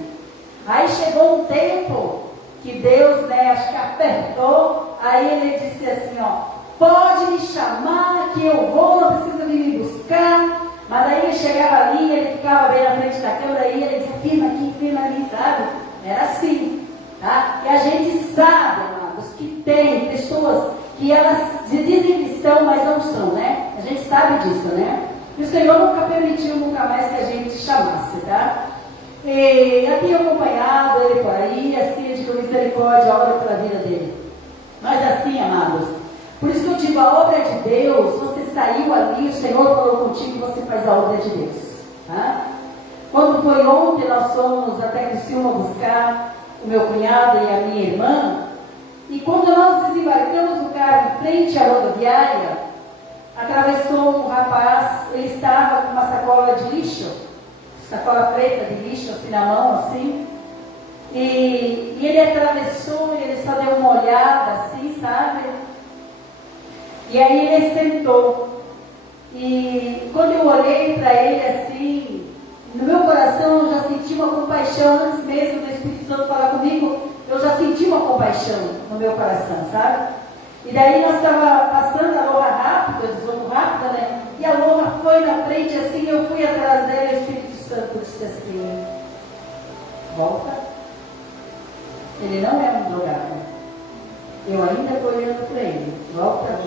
Aí chegou um tempo que Deus, acho que apertou, aí ele disse assim, pode me chamar que eu vou, não precisa vir me buscar. Mas daí ele chegava ali, ele ficava bem na frente da câmera, e ele dizia, firma aqui, firma ali, sabe? Era assim, tá? E a gente sabe, amados, que tem pessoas que elas se dizem que são, mas não são, né? A gente sabe disso, né? E o Senhor nunca permitiu, nunca mais que a gente chamasse, tá? E eu tenho acompanhado ele por aí, assim, de misericórdia, ora pela vida dele. Mas assim, amados, por isso que eu digo, a obra de Deus, você saiu ali, o Senhor falou contigo, você faz a obra de Deus, tá? Quando foi ontem, nós fomos até Criciúma buscar o meu cunhado e a minha irmã, e quando nós desembarcamos o carro em frente à rodoviária, atravessou um rapaz, ele estava com uma sacola de lixo, sacola preta de lixo, assim na mão, assim, e ele atravessou, ele só deu uma olhada, assim, sabe? E aí ele sentou, e quando eu olhei para ele assim, no meu coração eu já senti uma compaixão, antes mesmo do Espírito Santo falar comigo, eu já senti uma compaixão no meu coração, sabe? E daí nós estávamos passando a Lola rápido, eles vão rápida, né? E a Lola foi na frente assim, eu fui atrás dela e o Espírito Santo disse assim, volta, ele não é um drogado, eu ainda estou olhando para ele, volta.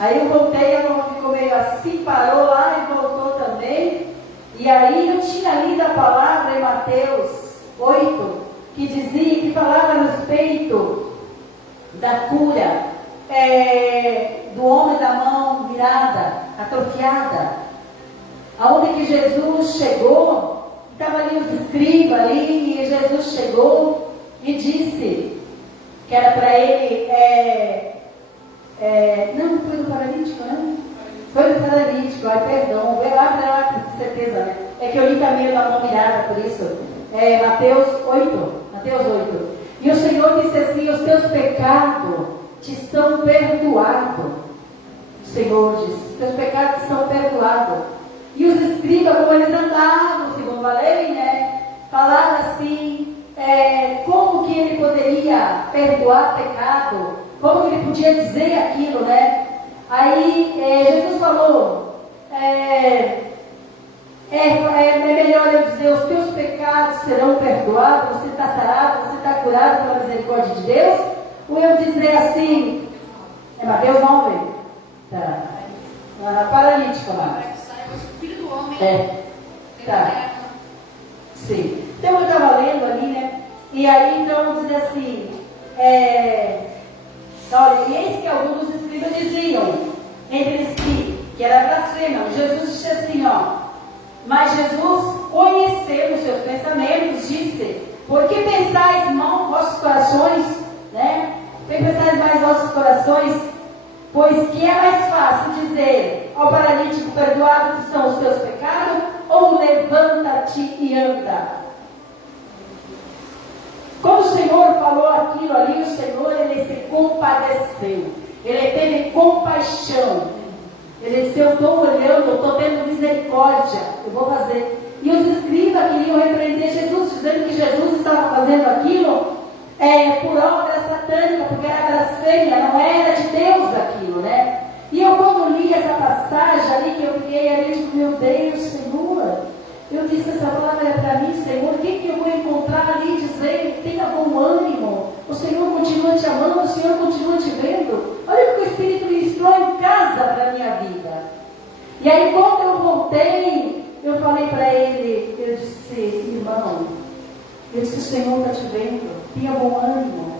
Aí eu voltei, a Lola ficou meio assim, parou lá e voltou também. E aí eu tinha lido a palavra em Mateus 8, que dizia, que falava a respeito da cura do homem da mão virada, atrofiada. Aonde que Jesus chegou, estava ali os escribas ali, e Jesus chegou e disse que era para ele, não foi do paralítico, né? Foi do paralítico, perdão, eu abro com certeza, né? É que eu li também da mão mirada, por isso. Mateus 8. E o Senhor disse assim, os teus pecados te são perdoados. O Senhor disse, teus pecados te são perdoados. E os escribas, como eles andavam, segundo a lei, né? Falaram assim, como que ele poderia perdoar pecado? Como ele podia dizer aquilo, né? Aí Jesus falou, é melhor eu dizer, os teus pecados serão perdoados, você está sarado, você está curado pela misericórdia de Deus, ou eu dizer assim, Mateus 9, tá, paralítico lá. Filho do homem. Tá. Sim. Então eu estava lendo ali, né? E aí então diz assim, olha, e eis que alguns dos escribas diziam entre si que era blasfema. Jesus disse assim, mas Jesus, conhecendo os seus pensamentos, disse, por que pensais mal vossos corações, né? Por que pensais mais vossos corações? Pois que é mais fácil dizer ao paralítico, perdoados são os teus pecados, ou levanta-te e anda. Quando o Senhor falou aquilo ali, o Senhor, ele se compadeceu, ele teve compaixão, ele disse, eu estou olhando, eu estou tendo misericórdia, eu vou fazer. E os escribas queriam repreender Jesus, dizendo que Jesus estava fazendo aquilo por obra satânica, porque era blasfêmia, não era de Deus aquilo, né? E eu quando li essa passagem ali, que eu fiquei ali, tipo, meu Deus, Senhor, eu disse, essa palavra é para mim, Senhor, o que eu vou encontrar ali dizendo, tenha bom ânimo, o Senhor continua te amando, o Senhor continua te vendo. Olha o que o Espírito ministrou em casa para a minha vida. E aí quando eu voltei, eu falei para ele, eu disse, irmão, eu disse, o Senhor está te vendo, tenha bom ânimo.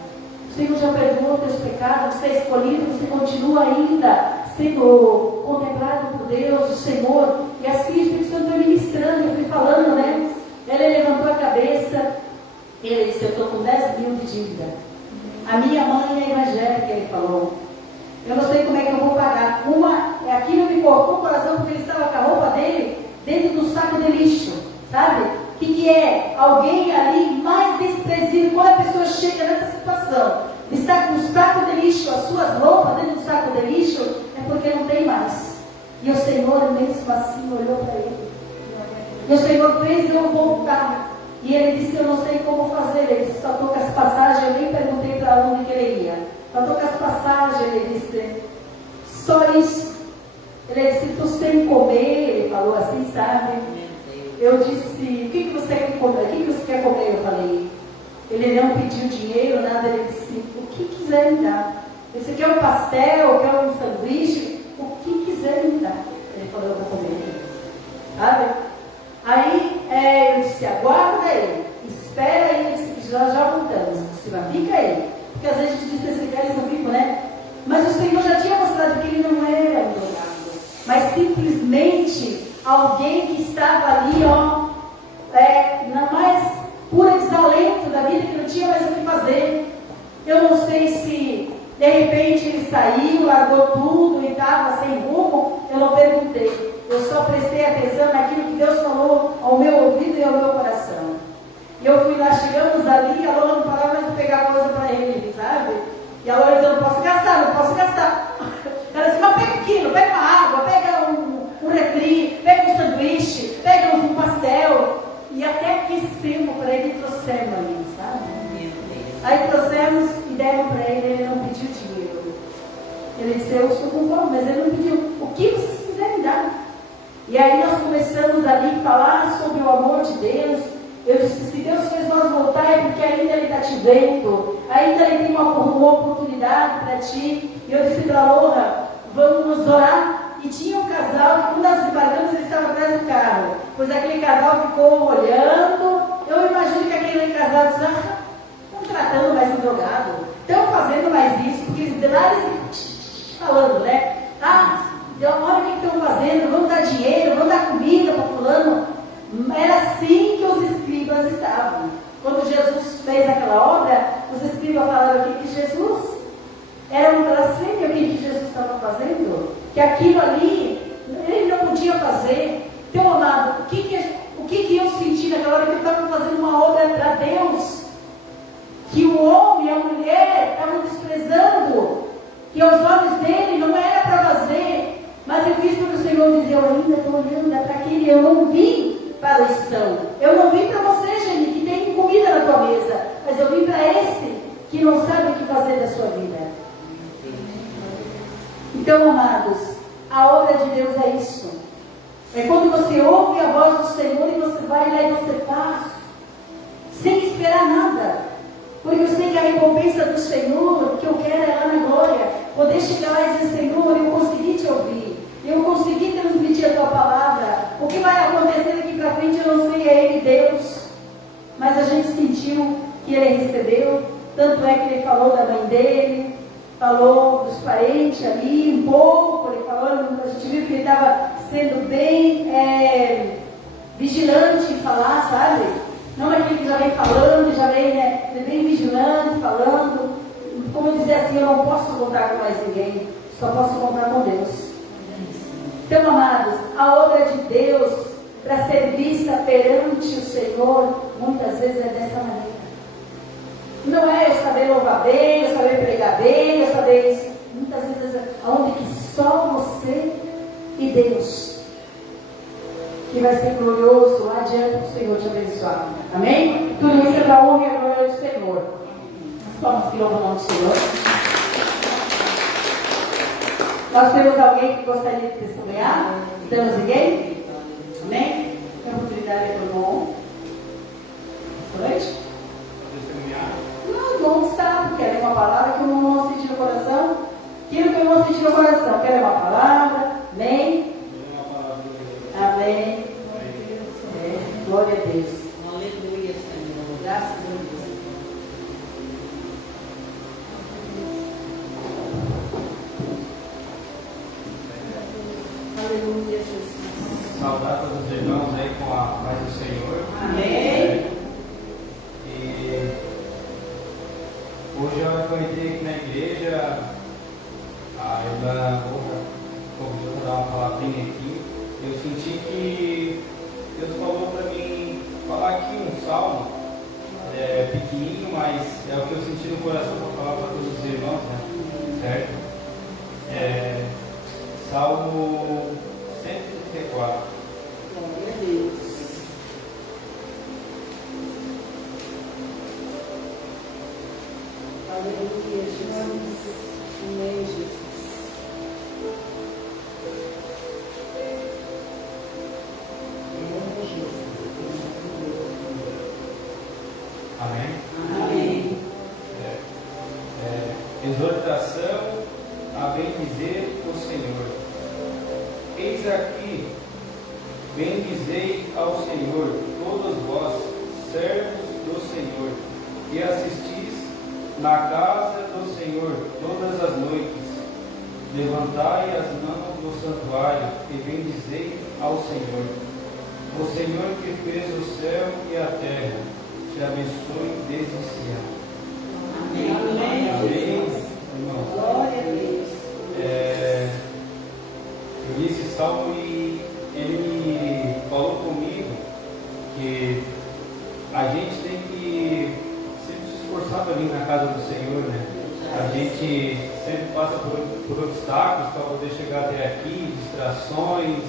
O Senhor já perdoou teus pecados, você é escolhido, você continua ainda sendo contemplado por Deus, o Senhor. E assim o Espírito Santo foi ministrando, eu fui falando, né? Ele levantou a cabeça, ele disse, eu estou com 10 mil de dívida. A minha mãe é evangélica, ele falou. Eu não sei como é que eu vou pagar. Aquilo me cortou o coração porque ele estava com a roupa dele dentro do saco de lixo, sabe? O que é? Alguém ali mais desprezível. Quando a pessoa chega nessa situação, de estar com o saco de lixo, as suas roupas dentro do saco de lixo, é porque não tem mais. E o Senhor mesmo assim olhou para ele. E o Senhor fez eu voltar. E ele disse, eu não sei como fazer. Ele disse, só estou com as passagens. Eu nem perguntei para onde que ele ia. Só estou com as passagens. Ele disse, só isso. Ele disse, estou sem comer. Ele falou assim, sabe? Eu disse, o que você quer comer? O que você quer comer? Eu falei. Ele não pediu dinheiro, nada. Ele disse, o que quiser me dar. Você quer um pastel, quer um sanduíche? O que quiser me dar. Ele falou, eu vou comer. Sabe? Aí eu disse, aguarda aí, espera aí, ele disse, já voltamos. Disse, mas fica aí. Porque às vezes a gente diz para esse cara, eles não ficam, né? Mas o Senhor já tinha mostrado que ele não era um drogado, mas simplesmente alguém que estava ali, na mais pura desalento da vida, que não tinha mais o que fazer. Eu não sei se de repente ele saiu, largou tudo e estava sem rumo, eu não perguntei. Eu só prestei atenção naquilo que Deus falou ao meu ouvido e ao meu coração. E eu fui lá, chegamos ali, a Lola não parava mais de pegar coisa para ele, sabe? E a Lola dizia, não posso gastar. Ela disse, mas pega aquilo, pega uma água, pega um refri, pega um sanduíche, pega um pastel. E até aquecemos para ele e trouxemos ali, sabe? Aí trouxemos e deram para ele não pediu dinheiro. Ele disse, eu estou com fome, mas ele não pediu. O que vocês quiserem dar? E aí nós começamos ali a falar sobre o amor de Deus. Eu disse, se Deus fez nós voltar é porque ainda Ele está te vendo, ainda Ele tem uma oportunidade para ti. E eu disse para a Lola, vamos orar. E tinha um casal que quando nós embarcamos ele estava atrás do carro. Pois aquele casal ficou olhando. Eu imagino que aquele casal disse, estão tratando mais um drogado, estão fazendo mais isso, porque eles lá eles falando, né? Olha o que estão fazendo, vamos dar dinheiro, vamos dar comida para fulano. Era assim que os escribas estavam. Quando Jesus fez aquela obra, os escribas falaram que Jesus era uma blasfêmia, o que Jesus estava fazendo, que aquilo ali ele não podia fazer. Então, amado, o que eu senti naquela hora que eu estava fazendo uma obra para Deus, que o homem e a mulher estavam desprezando, que aos olhos dele não era para fazer. Mas eu fiz porque o Senhor dizia, eu ainda estou olhando para aquele, eu não vim para o estão. Eu não vim para você, gente, que tem comida na tua mesa, mas eu vim para esse que não sabe o que fazer da sua vida. Então, amados, a obra de Deus é isso. É quando você ouve a voz do Senhor e você vai lá e você faz, sem esperar nada. Porque eu sei que a recompensa do Senhor, que eu quero é lá na glória, poder chegar lá e dizer, Senhor, eu consegui te ouvir, eu consegui transmitir a tua palavra. O que vai acontecer daqui para frente eu não sei, é Ele, Deus. Mas a gente sentiu que Ele recebeu, tanto é que Ele falou da mãe dele, falou dos parentes ali, um pouco, Ele falou, a gente viu que Ele estava sendo bem vigilante em falar, sabe? Não aquele que já vem falando, já vem bem vigilante, falando. Como eu dizer assim, eu não posso contar com mais ninguém, só posso contar com Deus. Então, amados, a obra de Deus, para ser vista perante o Senhor, muitas vezes é dessa maneira. Não é eu saber louvar bem, eu saber pregar bem, eu saber isso. Muitas vezes é onde que só você e Deus, que vai ser glorioso lá adiante, o Senhor te abençoar. Amém? Tudo isso é para a honra e a glória do Senhor. palmas que louvam o nome do Senhor. Nós temos alguém que gostaria de testemunhar? Temos ninguém? Amém? Tem oportunidade para o irmão. Noite? Não, irmão, sabe, quer uma palavra que o irmão sentiu no coração? Aquilo que o irmão sentiu no coração. Quer uma palavra? Amém? Amém. Glória a Deus. Aleluia, Senhor. Graças a Deus. Aleluia, Jesus. Saudar todos os irmãos aí com a paz do Senhor. Amém. E hoje eu entrei aqui na igreja, a irmã convidou para dar uma palavrinha aqui. Eu senti que Deus falou para mim falar aqui um salmo, pequenininho, mas é o que eu senti no coração para falar para todos os irmãos, né? Certo? Salmo 134. Glória a Deus. Aleluia, Jesus. Amém, Jesus. Amém? Amém. Exortação a bendizer o Senhor. Eis aqui, bendizei ao Senhor, todos vós, servos do Senhor, que assistis na casa do Senhor todas as noites. Levantai as mãos do santuário e bendizei ao Senhor. O Senhor que fez o céu e a terra, te abençoe desde Sião. Amém. Amém, irmão. Glória a Deus. Eu li esse salmo e ele falou comigo que a gente tem que sempre se esforçar para vir na casa do Senhor, né? A gente sempre passa por obstáculos para poder chegar até aqui, distrações,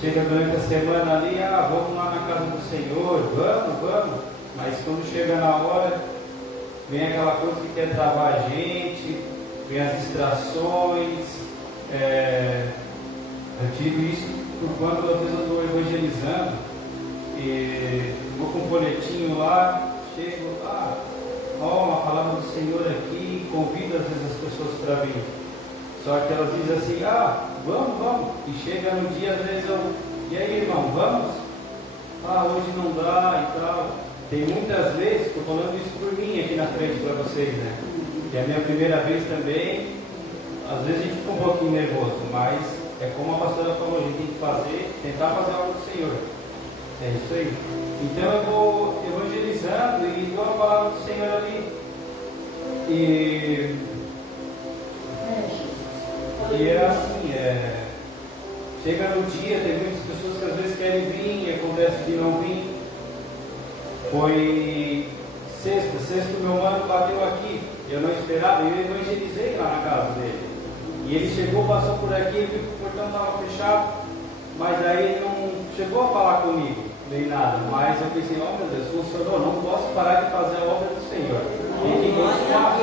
chega durante a semana ali, vamos lá na casa do Senhor, vamos, mas quando chega na hora, vem aquela coisa que quer travar a gente, vem as distrações. Eu tive isso por quando às vezes eu estou evangelizando e vou com um folhetinho lá, chego, uma palavra do Senhor aqui, convido às vezes as pessoas para vir. Só que elas dizem assim, vamos, e chega no dia, às vezes e aí, irmão, vamos? Hoje não dá e tal. Tem muitas vezes, estou falando isso por mim aqui na frente para vocês, né? Que é a minha primeira vez também. Às vezes a gente fica um pouquinho nervoso, mas é como a pastora falou, a gente tem que tentar fazer algo do Senhor. É isso aí. Então eu vou evangelizando e dou a palavra do Senhor ali. E é assim, chega no dia, tem muitas pessoas que às vezes querem vir e acontece de não vir. Foi sexta meu mano bateu aqui, eu não esperava, eu evangelizei lá na casa dele. E ele chegou, passou por aqui, viu que o portão estava fechado, mas aí ele não chegou a falar comigo, nem nada. Mas eu pensei, meu Deus, funcionou, não posso parar de fazer a obra do Senhor. Tem que continuar,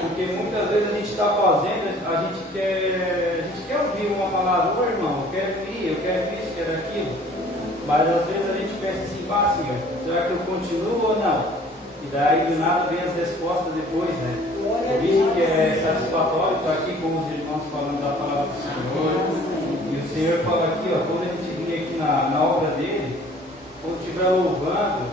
porque muitas vezes a gente está fazendo, a gente quer ouvir uma palavra, irmão, eu quero ir, eu quero isso, quero aquilo. Mas às vezes a gente pensa assim, Senhor, será que eu continuo ou não? E daí do nada vem as respostas depois, né? Por isso que é satisfatório estar aqui com os irmãos falando da palavra do Senhor. E o Senhor fala aqui, quando a gente vir aqui na obra dele, quando estiver louvando,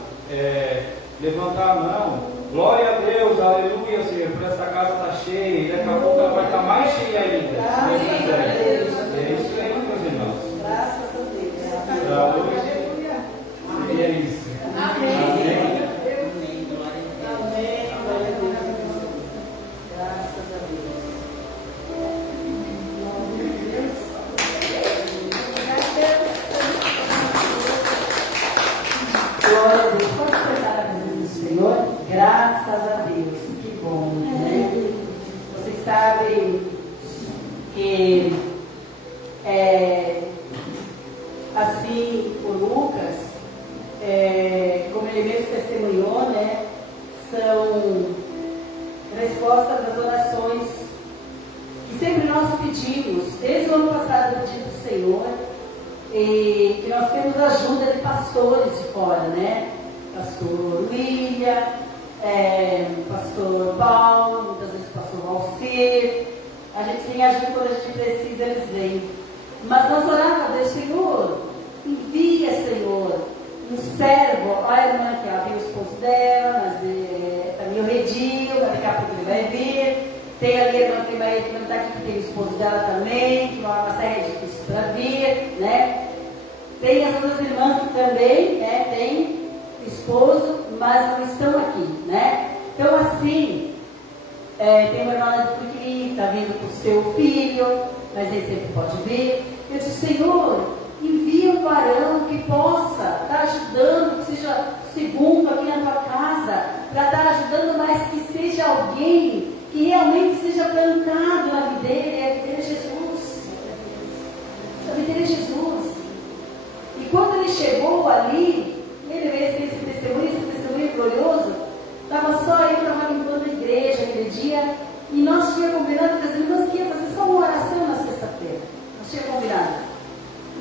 levantar a mão, glória a Deus, aleluia, Senhor, por essa casa está cheia, e daqui a pouco ela vai estar mais cheia ainda. É isso aí, meus irmãos. Graças a Deus. Para hoje, e é isso. Amém. Glória a Deus. Pode sentar na presença do Senhor? Graças a Deus. Que bom, né? Vocês sabem pedimos, desde o ano passado, eu pedi para o Senhor, que nós temos ajuda de pastores de fora, né? Pastor William, pastor Paulo, muitas vezes pastor Valcir. A gente tem ajuda quando a gente precisa, eles vêm. Mas nós orávamos a Deus, Senhor, envia, Senhor, um servo. Olha a irmã que abriu o esposo dela, mas também o Redil, daqui a pouco ele vai vir. Tem ali a irmã que vai estar aqui, que tem o esposo dela também, que uma série de difícil para vir, né? Tem as outras irmãs que também, né, tem esposo, mas não estão aqui, né? Então, assim, tem uma irmã de Fluquiri, está vindo com o seu filho, mas ele sempre pode vir. Eu disse, Senhor, envia um varão que possa estar ajudando, que seja segundo aqui na tua casa, para estar ajudando, mas que seja alguém que realmente seja plantado na videira, e a videira é Jesus. A videira é Jesus. E quando ele chegou ali, ele veio esse testemunho glorioso, estava só eu, estava limpando a igreja aquele dia, e nós tínhamos combinado com as irmãs que ia fazer só uma oração na sexta-feira. Nós tínhamos combinado.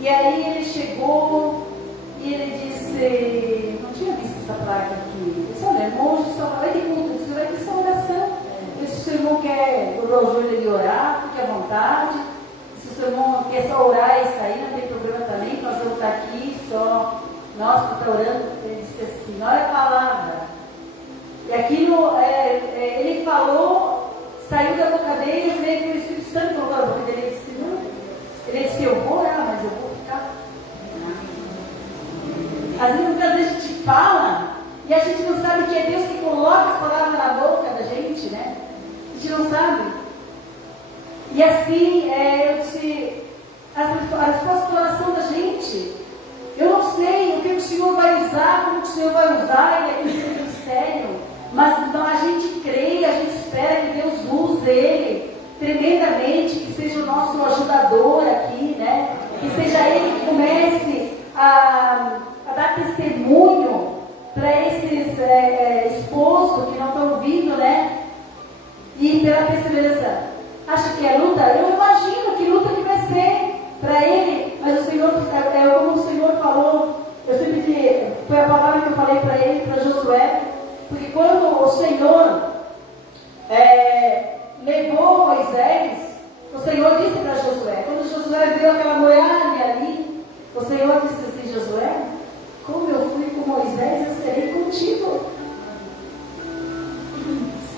E aí ele chegou e ele disse, não tinha visto essa placa aqui. Eu disse, olha, monge, só vai ter culto, eu disse, vai ter só oração. Eu disse, se o seu irmão quer dobrar o joelho e orar, fique à vontade. Se o seu irmão quer só orar e sair, não tem problema também, nós vamos estar aqui, só nós que estamos orando. Ele disse assim, olha a palavra. E aquilo, ele falou, saiu da boca dele, veio que o Espírito Santo colocou na boca dele. Ele disse, não. Ele disse, eu vou orar, mas eu vou ficar. Às vezes, muitas vezes a gente fala e a gente não sabe que é Deus que coloca as palavras na boca da gente, né? A gente não sabe. E assim, eu disse, a resposta da oração da gente, eu não sei o que o Senhor vai usar, como o Senhor vai usar, e aquele seu ministério, mas a gente crê, a gente espera que Deus use ele tremendamente, que seja o nosso ajudador aqui, né? Que seja ele que comece a dar testemunho para esses esposos que não estão vindo, né? E pela perseverança. Acha que é luta? Eu imagino que luta que vai ser para ele, mas o Senhor, como o Senhor falou, eu sempre que foi a palavra que eu falei para ele, para Josué, porque quando o Senhor levou Moisés, o Senhor disse para Josué, quando Josué viu aquela muralha ali, o Senhor disse assim, Josué, como eu fui com Moisés, eu serei contigo.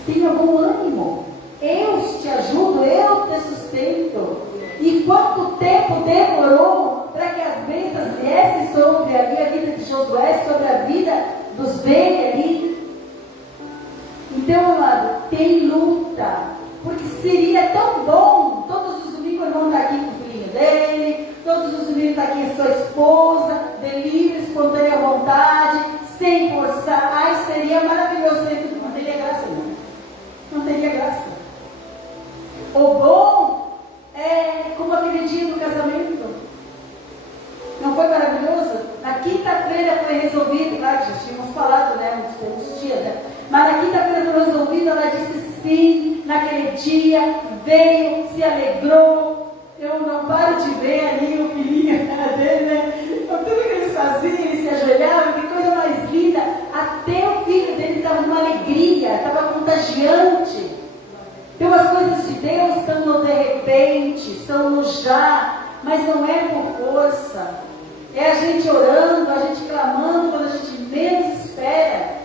Tenha bom ânimo. Eu te ajudo, eu te sustento. E quanto tempo demorou para que as bênçãos viessem sobre ali a vida de Josué, sobre a vida dos bens ali? Então, amado, tem luta. Porque seria tão bom, todos os domingos vão estar aqui com o filhinho dele, todos os domingos está aqui a sua esposa, de livre, espontânea vontade, sem forçar. Ai, seria maravilhoso, não teria graça, não teria graça. O bom é como aquele dia do casamento. Não foi maravilhoso? Na quinta-feira foi resolvido, claro, já tínhamos falado, né, uns dias, né? Mas na quinta-feira foi resolvido, ela disse sim, naquele dia, veio, se alegrou. Eu não paro de ver ali o filhinho dele, né? Tudo que eles faziam, eles se ajoelhavam, que coisa mais linda. Até o filho dele estava numa alegria, estava contagiante. Então as coisas de Deus são no de repente, são no já, mas não é por força. É a gente orando, a gente clamando quando a gente menos espera.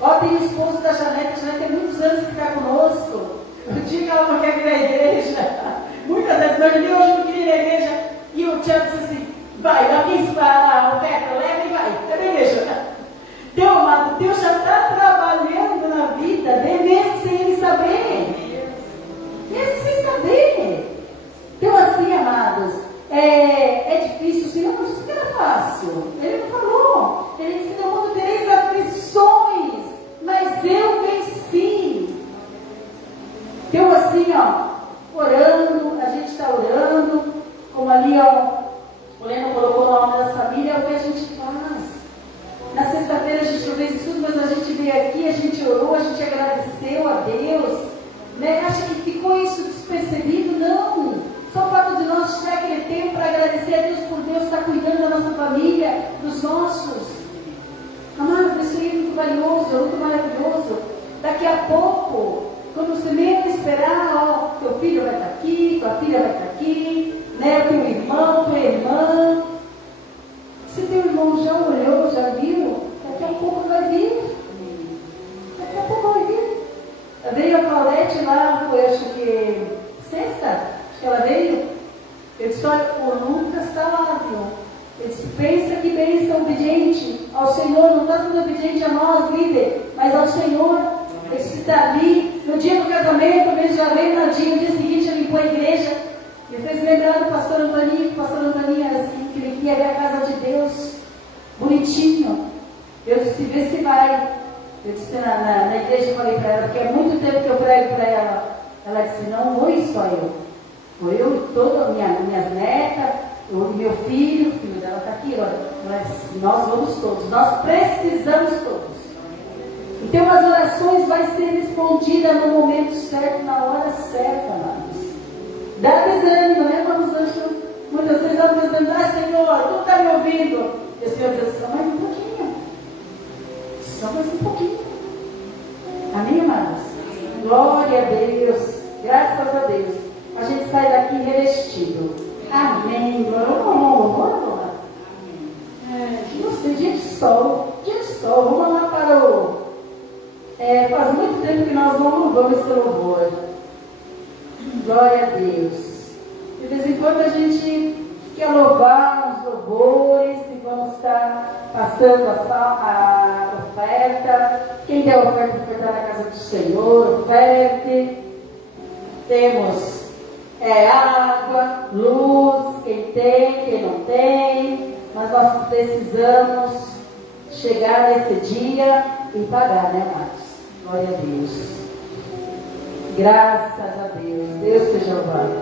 Ó, tem o esposo da Janete, a Janete tem muitos anos que está conosco. O dia que ela não quer vir à igreja, muitas vezes, mas hoje não queria ir à igreja, e o Tiago disse assim, vai, alguém para a oferta, leva e vai, é bem igreja. Deus já está trabalhando na vida dele, mesmo sem ele saber. Mesmo sem saber. Então assim, amados, é difícil, o Senhor não disse que era fácil. Ele não falou. Ele disse, no mundo tereis aflições, mas eu venci. Então assim, orando, a gente está orando, como ali, o Leno colocou na onda da família, é o que a gente faz. Na sexta-feira a gente não fez isso tudo, mas a gente veio aqui, a gente orou, a gente agradeceu a Deus, né? Acha que ficou isso despercebido? Não. precisa nem esperar, ó, teu filho vai estar aqui, tua filha vai estar aqui, né? Teu irmão, tua irmã. Se teu irmão já olhou, já viu, daqui a pouco vai vir. Daqui a pouco vai vir. Veio a Paulette lá, foi acho que sexta, acho que ela veio. Eu disse, olha, o Lucas está lá, viu? Eu disse, pensa que bênção, obediente ao Senhor, não está sendo obediente a nós, líder, mas ao Senhor. Eu disse, Davi, no dia do casamento, o mês de janeiro, no dia seguinte, ele limpou a igreja. Me fez lembrar do pastor Antoninho, que o pastor Antoninho era assim, que ele queria ver a casa de Deus, bonitinho. Eu disse, vê se vai. Eu disse na igreja, eu falei para ela, porque é muito tempo que eu prego para ela. Ela disse, não vou só eu. Vou eu e todas minhas netas, meu filho, o filho dela está aqui, olha. Ela disse, nós vamos todos, nós precisamos todos. Então as orações vão ser respondidas no momento certo, na hora certa, amados. Dá desânimo, né, irmãos? Muitas vezes nós dizendo, Senhor, tu está me ouvindo? E o Senhor diz, só mais um pouquinho. Só mais um pouquinho. Amém, amados? Glória a Deus. Graças a Deus. A gente sai daqui revestido. Amém. Glória. Não sei, dia de sol. Vamos lá para o... faz muito tempo que nós não louvamos esse louvor. Glória a Deus. De vez em quando a gente quer louvar os louvores e vamos estar passando a oferta. Quem der oferta na casa do Senhor, oferte. Temos água, luz, quem tem, quem não tem. Mas nós precisamos chegar nesse dia e pagar, né, Marcos? Glória a Deus. Graças a Deus. Deus seja louvado.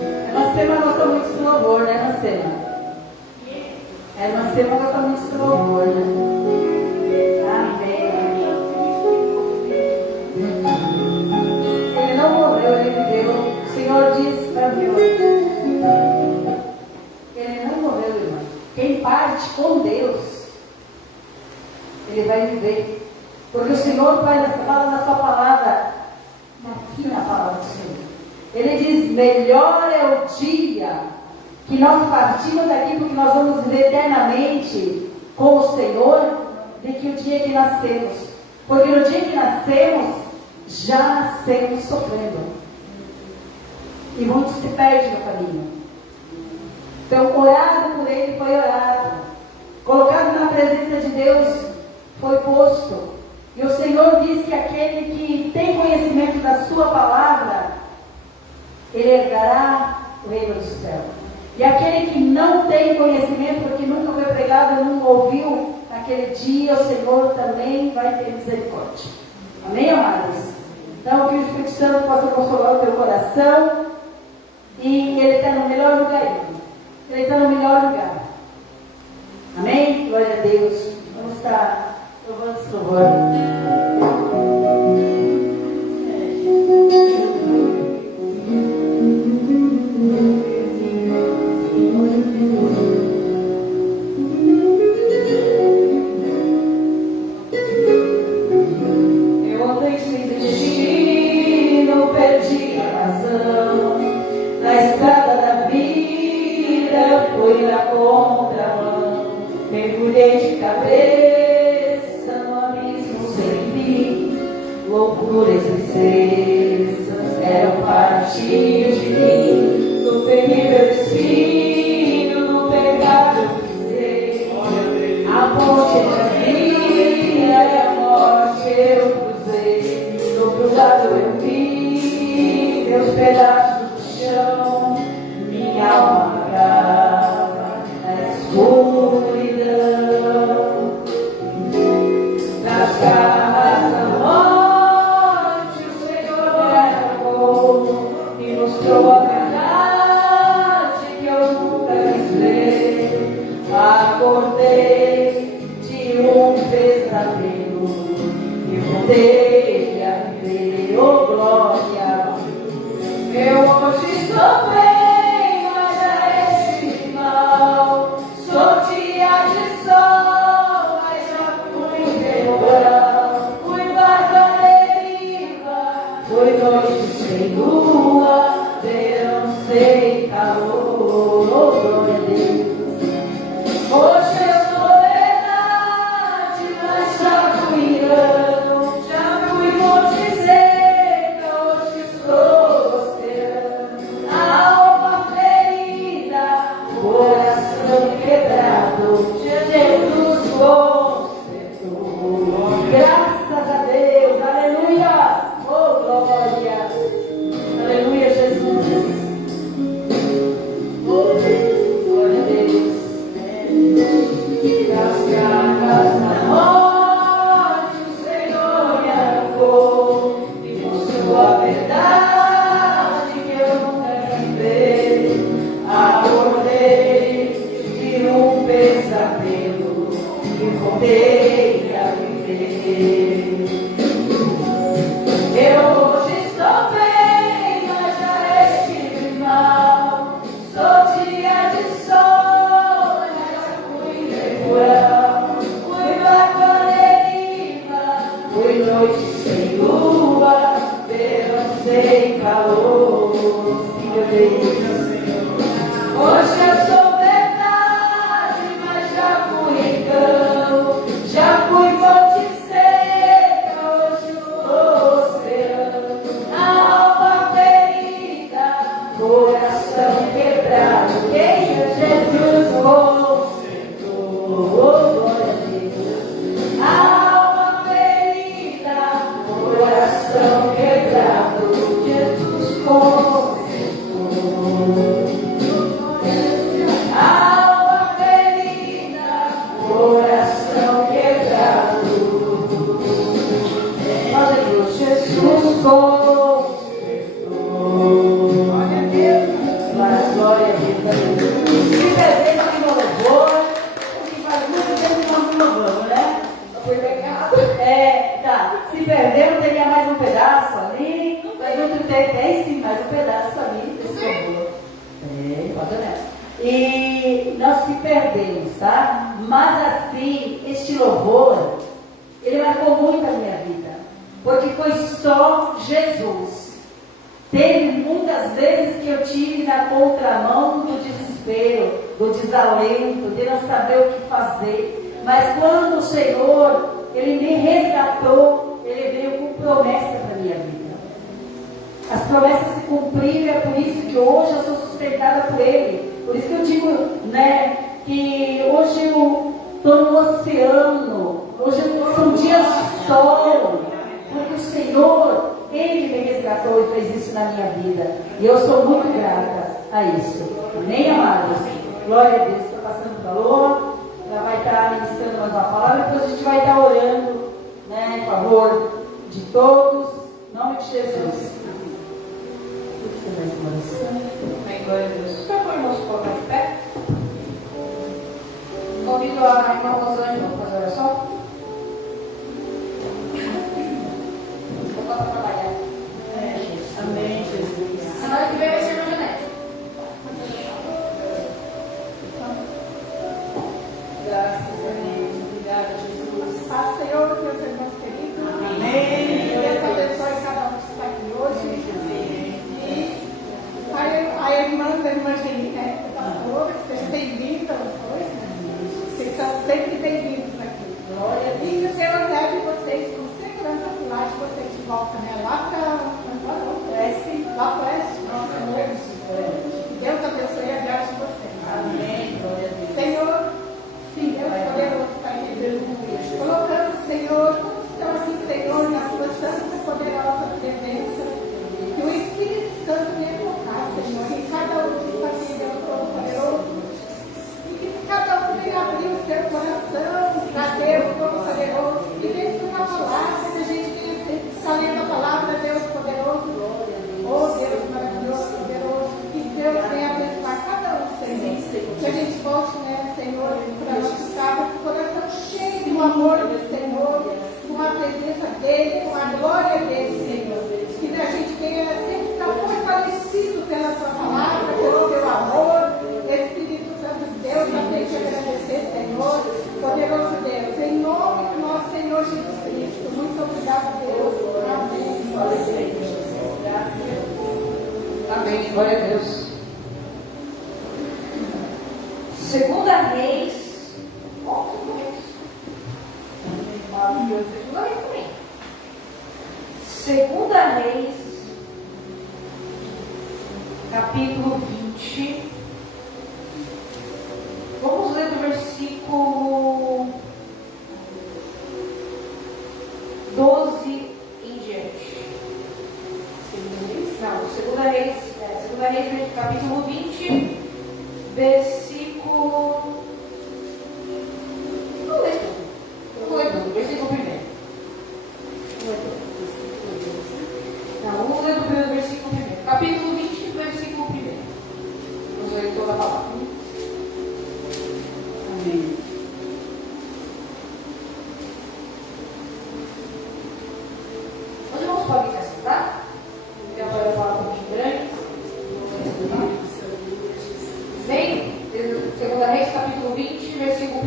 A irmã Sema gosta muito desse louvor, né, irmã Sema? A irmã Sema gosta muito desse louvor, né? Amém. Ele não morreu, ele viveu. O Senhor disse para mim, ele não morreu, irmã. Quem parte com Deus, ele vai viver. Porque o Senhor fala na sua palavra, aqui na palavra do Senhor. Ele diz, melhor é o dia que nós partimos daqui, porque nós vamos viver eternamente com o Senhor, do que o dia que nascemos. Porque no dia que nascemos, já nascemos sofrendo. E muitos se perdem no caminho. Então, orado por ele foi orado. Colocado na presença de Deus, foi posto. E o Senhor diz que aquele que tem conhecimento da sua palavra, ele herdará o reino do céu. E aquele que não tem conhecimento, porque nunca foi pregado, nunca ouviu, naquele dia o Senhor também vai ter misericórdia. Amém, amados? Então, que o Espírito Santo possa consolar o teu coração. E ele está no melhor lugar. Ele está no melhor lugar. Amém? Glória a Deus. Vamos estar louvando esse louvor. Mergulhei de cabeça no abismo sem fim. Loucuras e tristezas eram parte de mim. No terrível destino, no pecado pisei. A ponte entre a vida e a morte eu cruzei. No cruzado eu vi meus pedaços do chão. Minha alma brava na escuridão. Nas garras da morte, o Senhor me arrancou e mostrou a verdade que eu nunca quis ver. Acordei de um pesadelo e voltei a viver, oh glória. Eu hoje sou bem, mas já estive mal. Sou dia de sol, mas já fui temporal. Fui barbareiro, sem lua, verão sem calor. Oh, glória a Deus. Hoje eu sou verdade, mas já fui engano, já fui monte seca, hoje sou oceano. A alma ferida, coração quebrado, Jesus consertou. Graças a Deus, aleluia, oh glória, aleluia Jesus. Oh Deus, glória a Deus. Das garras da morte o Senhor me arrancou, e com sua verdade que eu nunca viver, acordei de um pesadelo e voltei a viver. Eu hoje estou bem, mas já estive mal. Sou dia de sol, mas já fui temporal. Fui barco à deriva, fui noite sem lua, verão sem calor. Sim, meu Deus. Hoje eu sou verdade, mas já fui engano, já fui monte seca, hoje sou oceano. A alma ferida, coração quebrado, quem é Jesus consertou. Oh, glória a Deus. A alma ferida, coração quebrado, Jesus consertou. Alma ferida, coração quebrado. Aleluia, Jesus consertou. Glória a Deus. Glória a Deus. Se perder aqui no louvor, porque faz muito tempo que nós não louvamos, né? Foi pecado. Tá. Se perder, não teria mais um pedaço ali. Faz muito tempo, tem sim, mais um pedaço ali. Por favor. Pode olhar. E nós se perdemos, tá? Mas assim, este louvor, ele marcou muito a minha vida, porque foi só Jesus. Teve muitas vezes que eu tive na contramão do desespero, do desalento, de não saber o que fazer. Mas quando o Senhor, Ele me resgatou, Ele veio com promessas na minha vida. As promessas se cumpriram, é por isso que hoje eu sou sustentada por Ele. Por isso que eu digo, né, que hoje eu estou no oceano, hoje são dias de sol, porque o Senhor, Ele me resgatou e fez isso na minha vida. E eu sou muito grata a isso. Amém, amados? Glória a Deus. Está passando o calor, ela vai estar ministrando mais uma palavra, depois a gente vai estar orando, né, em favor de todos, em nome de Jesus. Você vai começar? Amém, glória a Deus. Por favor, irmãos, colocar de pé. Convido a irmã Rosângela para fazer oração. Vou para trabalhar. Amém, Jesus. Semana que vem vai ser no Janete. Graças a Deus. Obrigada, Jesus. Paz, Senhor, meus irmãos queridos. Amém. Deus abençoe cada um que está aqui hoje. E a irmã da irmã Geni, né? Pastora, que seja bem-vinda aos dois. Vocês são sempre bem-vindos aqui. Glória a E que o Senhor leve vocês com segurança para o lar de vocês de volta, né? Lá para o oeste. Lá para o oeste. Nossa, Deus abençoe a viagem de vocês. Amém. Glória a Deus. Senhor, sim, Deus poderoso, Pai querido. Colocamos, Senhor, então assim, Senhor, na sua santa e poderosa presença, que o Espírito Santo venha tocar, Senhor, em cada um que está aqui, Deus Todo-Poderoso, e que cada um venha abrir o seu coração para Deus Todo-Poderoso, e dentro da palavra, que a gente venha sempre estar lendo a palavra, Deus Poderoso, Amém. Glória a Deus. Segunda Reis. Ó, Segunda Reis, capítulo 20. Vamos ler do versículo 12 em diante. Não, Segunda Reis, capítulo 20, versículo. Vou ler tudo. Versículo primeiro. Não, vamos ler do primeiro versículo primeiro. Capítulo 20, versículo primeiro. Vamos ler toda a palavra. Amém. Os irmãos podem se assentar? Então, agora falar um pouquinho grande. Vem, Segunda Reis, capítulo 20, versículo 1.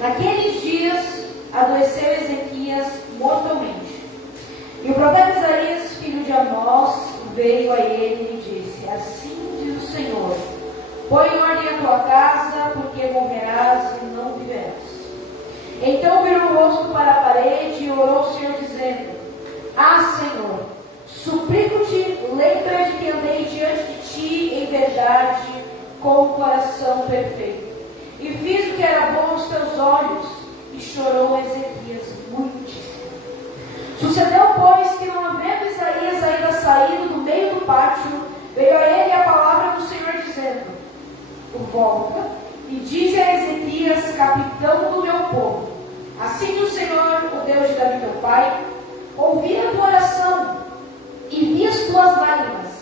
Naqueles dias, adoeceu Ezequias mortalmente. E o profeta Isaías, filho de Amós, veio a ele e disse: Assim diz o Senhor: põe em ordem a tua casa, porque morrerás e não viverás. Então virou o rosto para a parede e orou ao Senhor, dizendo: Ah, Senhor, suplico-te, lembra de que andei diante de ti em verdade, com o coração perfeito. E fiz o que era bom aos teus olhos. E chorou Ezequias muitíssimo. Sucedeu, pois, que não havendo Isaías ainda saído do meio do pátio, veio a ele a palavra do Senhor, dizendo: Volta e dize a Ezequias, capitão do meu povo: Assim diz o Senhor, o Deus de Davi teu pai: ouvi a tua oração e vi as tuas lágrimas,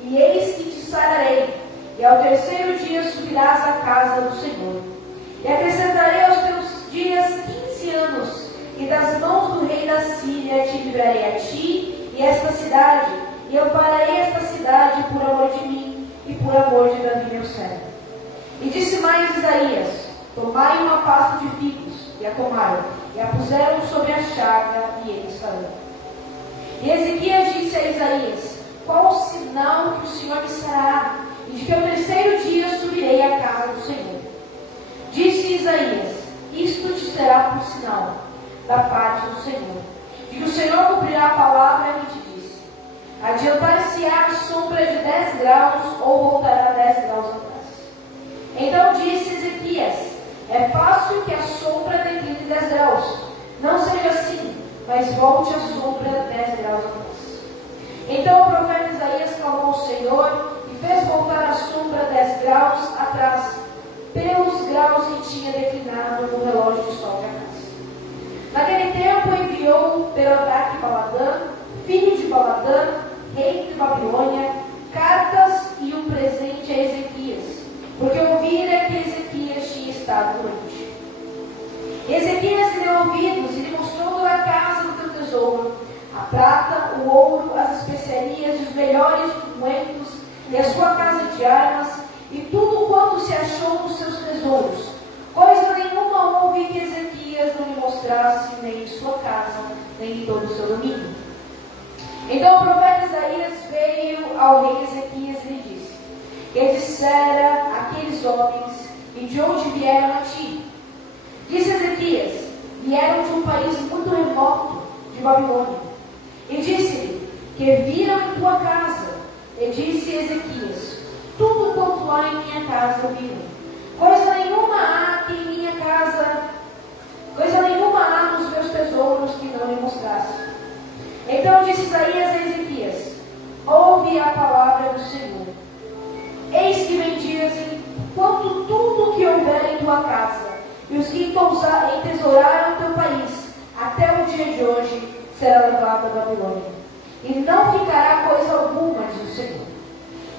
e eis que te sararei, e ao terceiro dia subirás à casa do Senhor. E acrescentarei aos teus dias 15 anos, e das mãos do rei da Síria te livrarei a ti e esta cidade, e ampararei esta cidade por amor de mim e por amor de Davi meu servo. E disse mais Isaías: tomai uma pasta de figos, e a tomaram, e a puseram sobre a chaga, e eles falaram. E Ezequias disse a Isaías: qual o sinal que o Senhor me sarará, e de que ao terceiro dia subirei à casa do Senhor? Disse Isaías: isto te será por sinal da parte do Senhor, de que o Senhor cumprirá a palavra que te disse. Adiantar-se-á a sombra de 10 graus, ou voltará 10 graus atrás. Então disse Ezequias: é fácil que a sombra decline 10 graus. Não seja assim, mas volte a sombra 10 graus atrás. Então o profeta Isaías clamou ao Senhor e fez voltar a sombra 10 graus atrás, pelos graus que tinha declinado no relógio de sol de Acás. Naquele tempo enviou Berodach-Baladã, filho de Baladã, rei de Babilônia, cartas e um presente a Ezequias, porque ouvira que Ezequias tinha estado doente. Ezequias lhe deu ouvidos e lhe mostrou toda a casa do teu tesouro, a prata, o ouro, as especiarias e os melhores ungüentos, e a sua casa de armas, e tudo quanto se achou nos seus tesouros. Coisa nenhuma houve que Ezequias não lhe mostrasse, nem em sua casa, nem em todo o seu domínio. Então o profeta Isaías veio ao rei Ezequias e lhe disse: que dissera aqueles homens, e de onde vieram a ti? Disse Ezequias: vieram de um país muito remoto, de Babilônia. E disse-lhe: que viram em tua casa. E disse Ezequias: tudo quanto há em minha casa viram. Coisa nenhuma há que em minha casa, coisa nenhuma há nos meus tesouros que não lhe mostrasse. Então disse Isaías a Ezequias: ouve a palavra do Senhor. Eis que vem dias enquanto tudo que houver em tua casa, e os que entesouraram teu país, até o dia de hoje, será levado a Babilônia. E não ficará coisa alguma, diz o Senhor.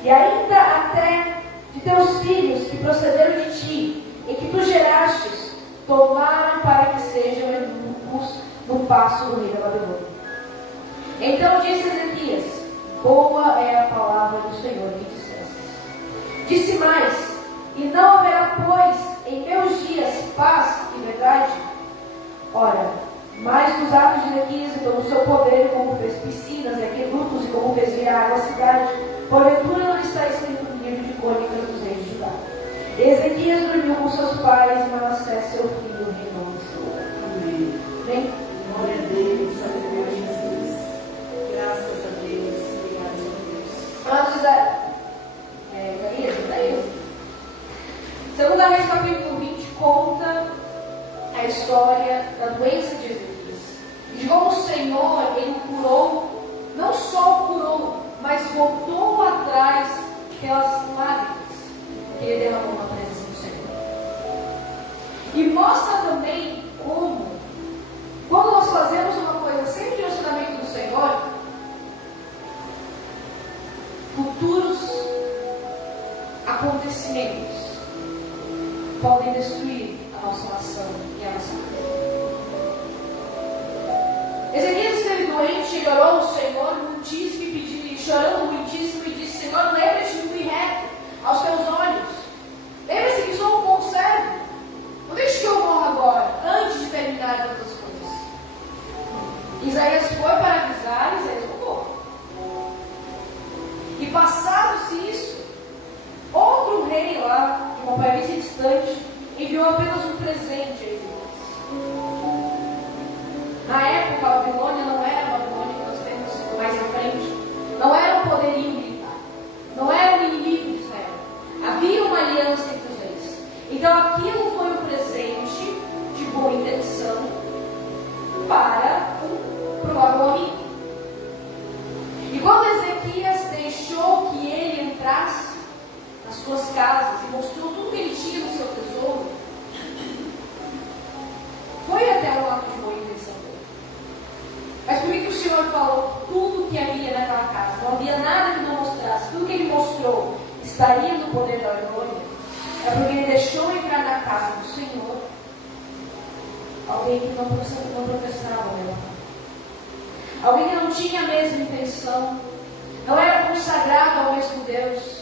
E ainda até de teus filhos que procederam de ti, e que tu gerastes, tomaram para que sejam eunucos no paço do rei da Babilônia. Então disse Ezequias: boa é a palavra do Senhor que disseste. Disse mais: e não haverá, pois, em meus dias paz e verdade? Ora, mais dos atos de Ezequias e todo o seu poder, como fez piscinas e aquedutos, e como fez chegaram à cidade, porventura não está escrito no livro de Crônicas dos Reis de Judá. Ezequias dormiu com seus pais e Manassés, seu filho, reinou no seu lugar. Amém. Bem, Glória a Deus, aleluia, Jesus. Graças a Deus, obrigado a Deus. antes da. Isaías. Segunda Reis, capítulo 20, conta a história da doença de Ezequias. E de como o Senhor, ele o curou, não só o curou, mas voltou atrás pelas lágrimas que ele derramou na presença do Senhor. E mostra também como, quando nós fazemos uma coisa sem direcionamento do Senhor, futuros acontecimentos podem destruir a nossa nação e a nossa vida. Ezequias esteve doente, ele orou ao Senhor muitíssimo e pediu, e chorando muitíssimo, e disse: Senhor, lembra-te de mim reto aos teus olhos. Lembra-se que sou um bom servo. Não deixe que eu morra agora, antes de terminar todas as coisas. Isaías foi para avisar, Isaías voltou. E passado-se isso, outro rei lá, em uma província distante, enviou apenas um presente a Ezequias. Na época, a Babilônia não era a Babilônia que nós temos mais à frente. Não era um poderio militar. Não era um inimigo de Israel. Havia uma aliança entre os reis. Então aquilo foi um presente de boa intenção para um provável amigo. E quando Ezequias deixou que ele entrasse nas suas casas e mostrou tudo que ele tinha no seu tesouro, foi até um ato de boa intenção dele. Mas por que o Senhor falou tudo que havia naquela casa? Não havia nada que não mostrasse. Tudo que ele mostrou estaria no poder da Babilônia. É porque ele deixou entrar na casa do Senhor alguém que não professava o meu. Alguém que não tinha a mesma intenção, não era consagrado ao mesmo Deus.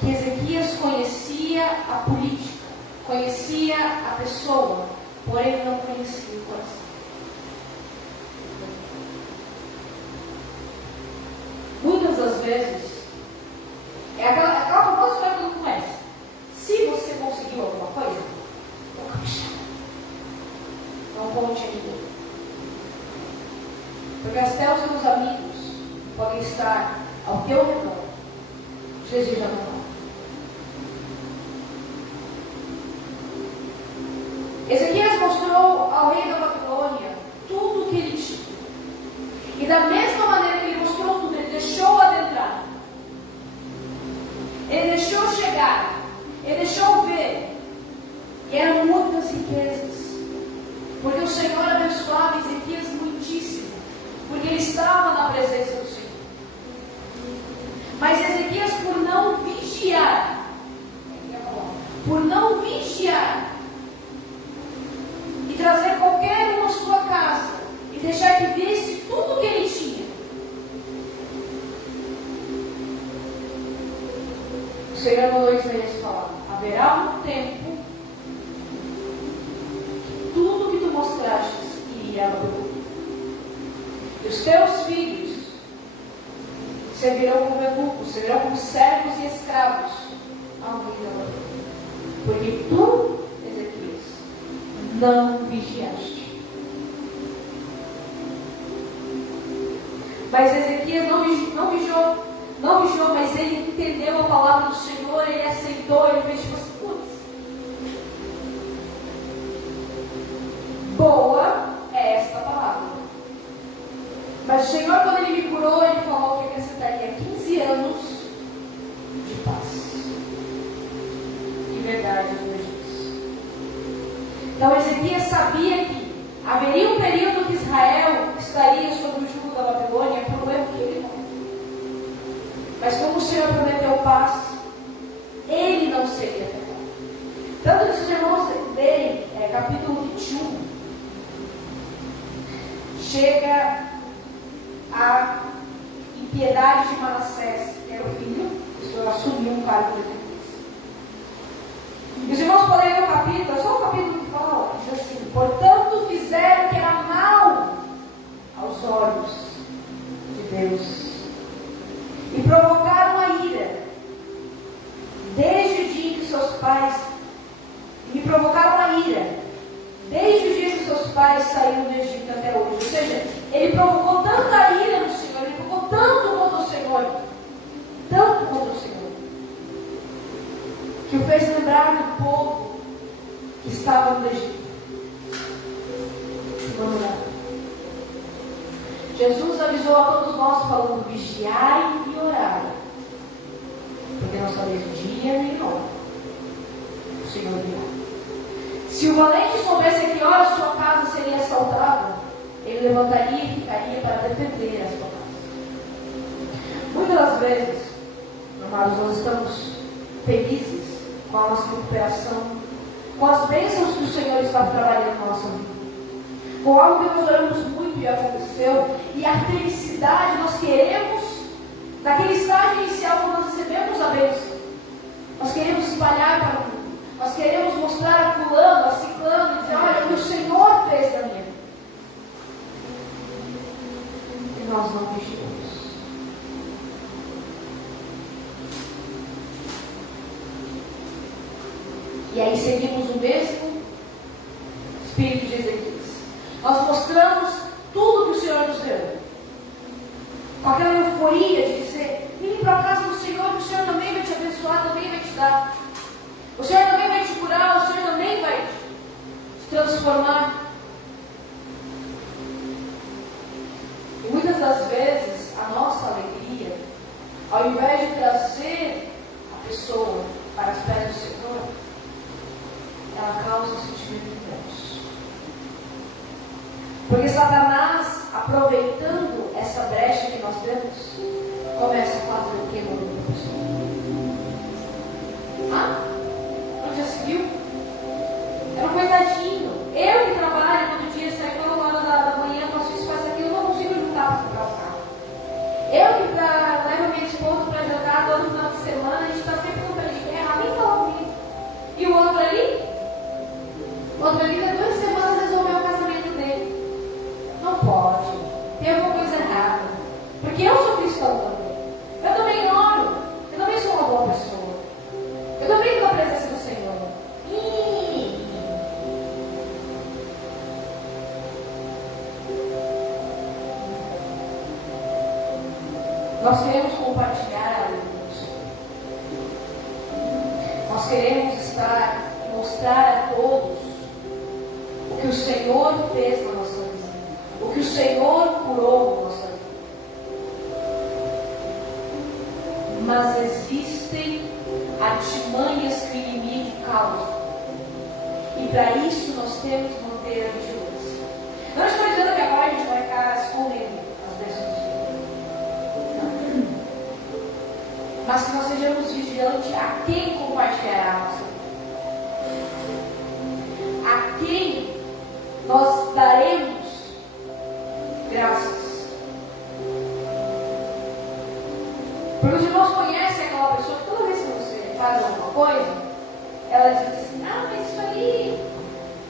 Que Ezequias conhecia a política, conhecia a pessoa, porém não conhecia o coração. Muitas das vezes, é aquela famosa história que não conhece. Se você conseguiu alguma coisa, boca fechada. Não conte a ninguém. Porque até os seus amigos podem estar ao teu redor, desejando mal. Ezequias mostrou ao rei da Babilônia tudo o que ele tinha. E da mesma maneira que ele mostrou tudo, ele deixou adentrar. Ele deixou chegar. Ele deixou ver. E eram muitas riquezas. Porque o Senhor abençoava Ezequias muitíssimo. Porque ele estava na presença do Senhor. Mas Ezequias, por não vigiar, e trazer qualquer um à sua casa, e deixar que visse tudo o que ele tinha, o Senhor mandou Isaías falar: haverá um tempo que tudo que tu mostrastes iria à Babilônia. E os teus filhos servirão como eunucos, servirão como servos e escravos ao rei da Babilônia. Porque tu, Ezequias, não vigiaste. Mas Ezequias não vigiou, mas ele entendeu a palavra do Senhor, ele aceitou, ele fez tipo assim: putz, boa é esta palavra. Mas o Senhor, quando ele me curou, ele falou que acrescentaria 15 anos de paz e verdade aos meus dias. Então Ezequias sabia que haveria um período que Israel estaria sob o jugo da Babilônia por um erro que ele não. Mas como o Senhor prometeu paz, ele não seria afetado. Tanto que os irmãos lerem capítulo 21, chega a impiedade de Manassés, que era o filho, o Senhor assumiu um cargo de Ezequias. E os irmãos podem ler o capítulo, é só o capítulo que fala, diz assim: portanto fizeram o que era mal aos olhos de Deus provocaram a ira, desde o dia que seus pais me provocaram a ira, desde o dia que seus pais saíram do Egito até hoje. Ou seja, ele provocou tanta ira no Senhor, ele provocou tanto contra o Senhor, que o fez lembrar do povo que estava no Egito. Vamos lá. Jesus avisou a todos nós, falando: vigiai e orai, porque não sabeis o dia nem a hora o Senhor virá. Se o valente soubesse a que hora sua casa seria assaltada, ele levantaria e ficaria para defender a sua casa. Muitas das vezes, amados, nós estamos felizes com a nossa recuperação, com as bênçãos que o Senhor está trabalhando na nossa vida, com algo que nós oramos muito e aconteceu, e a felicidade nós queremos, naquele estágio inicial quando nós recebemos a bênção, nós queremos espalhar para o mundo, nós queremos mostrar a fulano, a ciclano, e dizer: olha o que o Senhor fez da minha vida. E nós não vigiamos. E aí seguimos o mesmo espírito de Ezequias. Nós mostramos tudo que o Senhor nos deu, com aquela euforia de dizer: vem para a casa do Senhor, o Senhor também vai te abençoar, também vai te dar. O Senhor também vai te curar, o Senhor também vai te transformar. E muitas das vezes a nossa alegria, ao invés de trazer a pessoa para os pés do Senhor, ela causa um sentimento de Deus. Porque Satanás, aproveitando essa brecha que nós temos, começa a fazer o que no da pessoa. Não já se viu? Era um coitadinho. Eu que trabalho todo dia, saio toda hora da manhã, faço isso, faço aquilo, não consigo juntar para trocar o carro. Eu que levo minha esposa para jantar todo final de semana, a gente está sempre com pé de guerra, nem fala comigo. E o outro ali? O outro ali, há 2 semanas, resolveu o casamento dele. Não pode. Tem alguma coisa errada. Porque eu sou cristão também. Eu também oro. Eu também sou uma boa pessoa. Eu também estou na presença do Senhor. Nós queremos compartilhar a alegria do Senhor. Nós queremos estar e mostrar a todos o que o Senhor fez na nossa vida, o que o Senhor curou na nossa vida. Mas existem artimanhas que o inimigo causa, e para isso nós temos que manter a vigilância. Não estou dizendo que agora a gente vai ficar escondendo as bênçãos do Senhor, mas que nós sejamos vigilantes a quem compartilhará a nossa vida, a quem nós daremos graças. Porque os irmãos conhecem aquela pessoa que toda vez que você faz alguma coisa, ela diz assim: mas isso aí,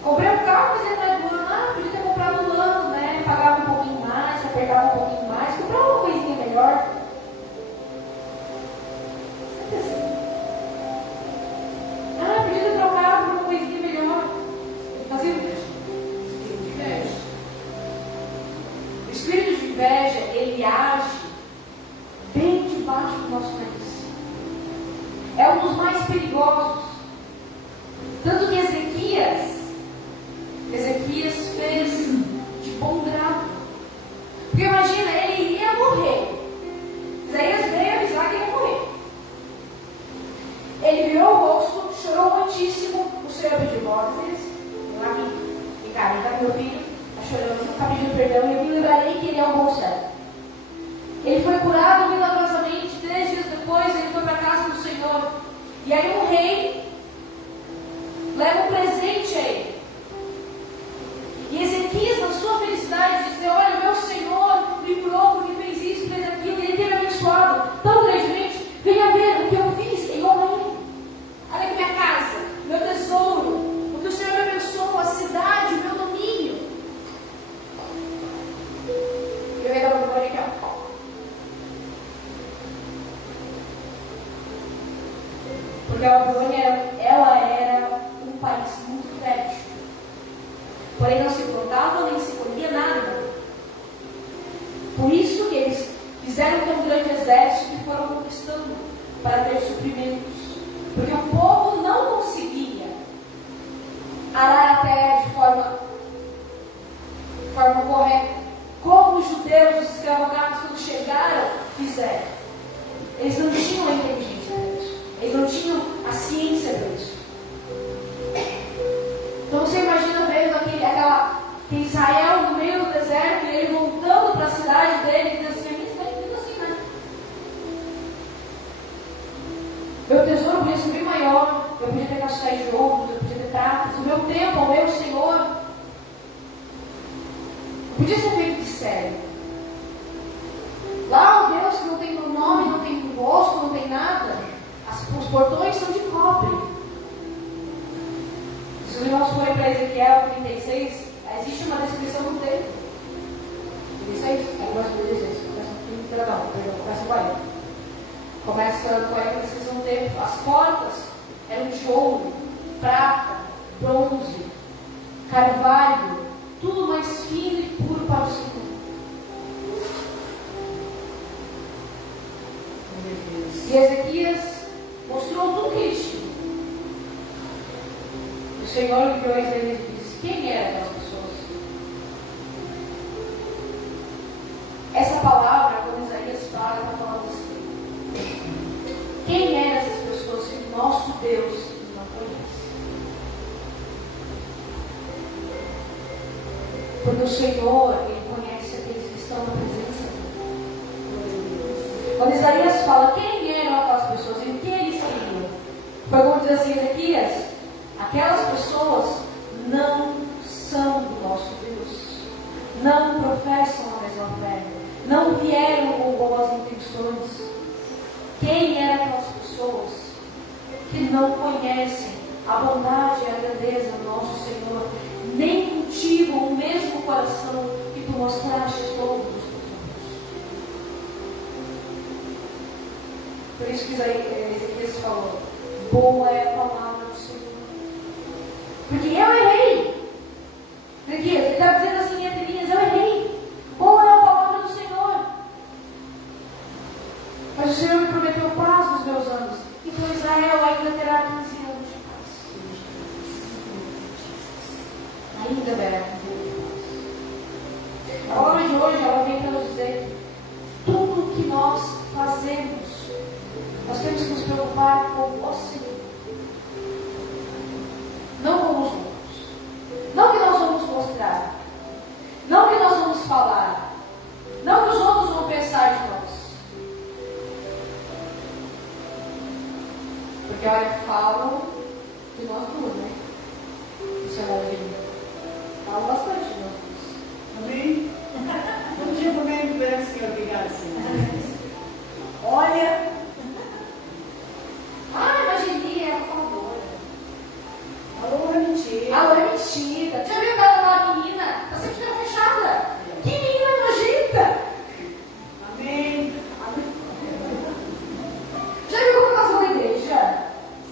comprei um carro, mas ele não é do ano. Podia ter comprado no ano, né? Pagava um pouquinho mais, apertava um pouquinho mais, comprava uma coisinha melhor. Sempre assim. Podia ter trocado por uma coisinha melhor. Fazia inveja. O espírito de inveja, ele age bem debaixo do nosso nariz. É um dos mais perigosos. Tanto que Ezequias fez de bom grado. Porque imagina, ele ia morrer. Isaías veio avisar que ele ia morrer. Ele virou o rosto, chorou muitíssimo. O Senhor pediu: Moisés, lá me carrega meu filho, está chorando, está pedindo perdão, e eu me lembrarei que ele é um bom servo. Ele foi curado milagrosamente. 3 dias depois, ele foi para a casa do Senhor. E aí um rei leva um presente a ele. E Ezequias, na sua felicidade, diz: olha, meu Senhor me curou porque fez isso, fez aquilo, e ele teve abençoado tão grandemente. Venha ver o que eu fiz em honra a ele. Olha aqui minha casa, meu tesouro, o que o Senhor me abençoou, a cidade, o meu domínio. Eu ia dar uma glória aqui, ó. Porque a Babilônia, ela era um país muito fértil. Porém, não se plantava nem se colhia nada. Por isso que eles fizeram um grande exército e foram conquistando para ter suprimentos. Porque o povo não conseguia arar a terra de forma correta. Como os judeus, os escravocados, quando chegaram, fizeram. Eles não tinham a inteligência para isso. Eles não tinham a ciência para isso. Então você imagina vendo aquele Israel no meio do deserto e ele voltando para a cidade dele e dizendo assim: a minha cidade não é assim, né? Meu tesouro podia ser bem maior, eu podia ter cascais de ouro, eu podia ter pratas, o meu templo, o meu Senhor, podia ser feito de sério. Lá o Deus que não tem nome, não tem rosto, não tem nada, os portões são de cobre. Se os irmãos forem para Ezequiel 36, existe uma descrição do templo. 36? Começa 40. Começa com a descrição do templo. As portas eram de ouro, prata, bronze, carvalho, tudo mais fino e puro para o Senhor. E Ezequias mostrou tudo que ele tinha. O Senhor enviou a Isaías e disse: quem eram aquelas pessoas? Essa palavra, quando Isaías fala, está falando assim: quem eram essas pessoas que o nosso Deus não conhece? Porque o Senhor, Ele conhece aqueles que estão na presença dele. Quando Isaías fala quem eram aquelas pessoas e o que eles queriam, foi como diz assim: Ezequias, aquelas pessoas não são do nosso Deus, não professam a mesma fé, não vieram com boas intenções. Quem eram aquelas pessoas que não conhecem a bondade e a grandeza do nosso Senhor, nem cultivam o mesmo coração que tu mostraste todos os tempos? Por isso que Ezequias falou: boa é a palavra do Senhor. Porque eu errei. Ezequias, ele está dizendo assim entre linhas: eu errei. Boa é a palavra do Senhor. Mas o Senhor me prometeu paz nos meus anos. Então Israel ainda terá 15 anos de paz. Ainda verá 15 anos de paz. A hora de hoje ela vem para nos dizer: tudo que nós fazemos, nós temos que nos preocupar com o Senhor, não com os outros. Não que nós vamos mostrar, não que nós vamos falar, não que os outros vão pensar de nós. Porque olha, falam de nós duas, né? Isso é maravilhoso. Falam bastante de nós duas. Amém? Um dia também me parece que eu obrigado assim. Olha. Imagine, é faladora. Alô, é mentira. Alô, é mentira. Já viu aquela menina? Tá sempre de fechada. Que menina nojenta. Amém. Já viu como elas vão na igreja?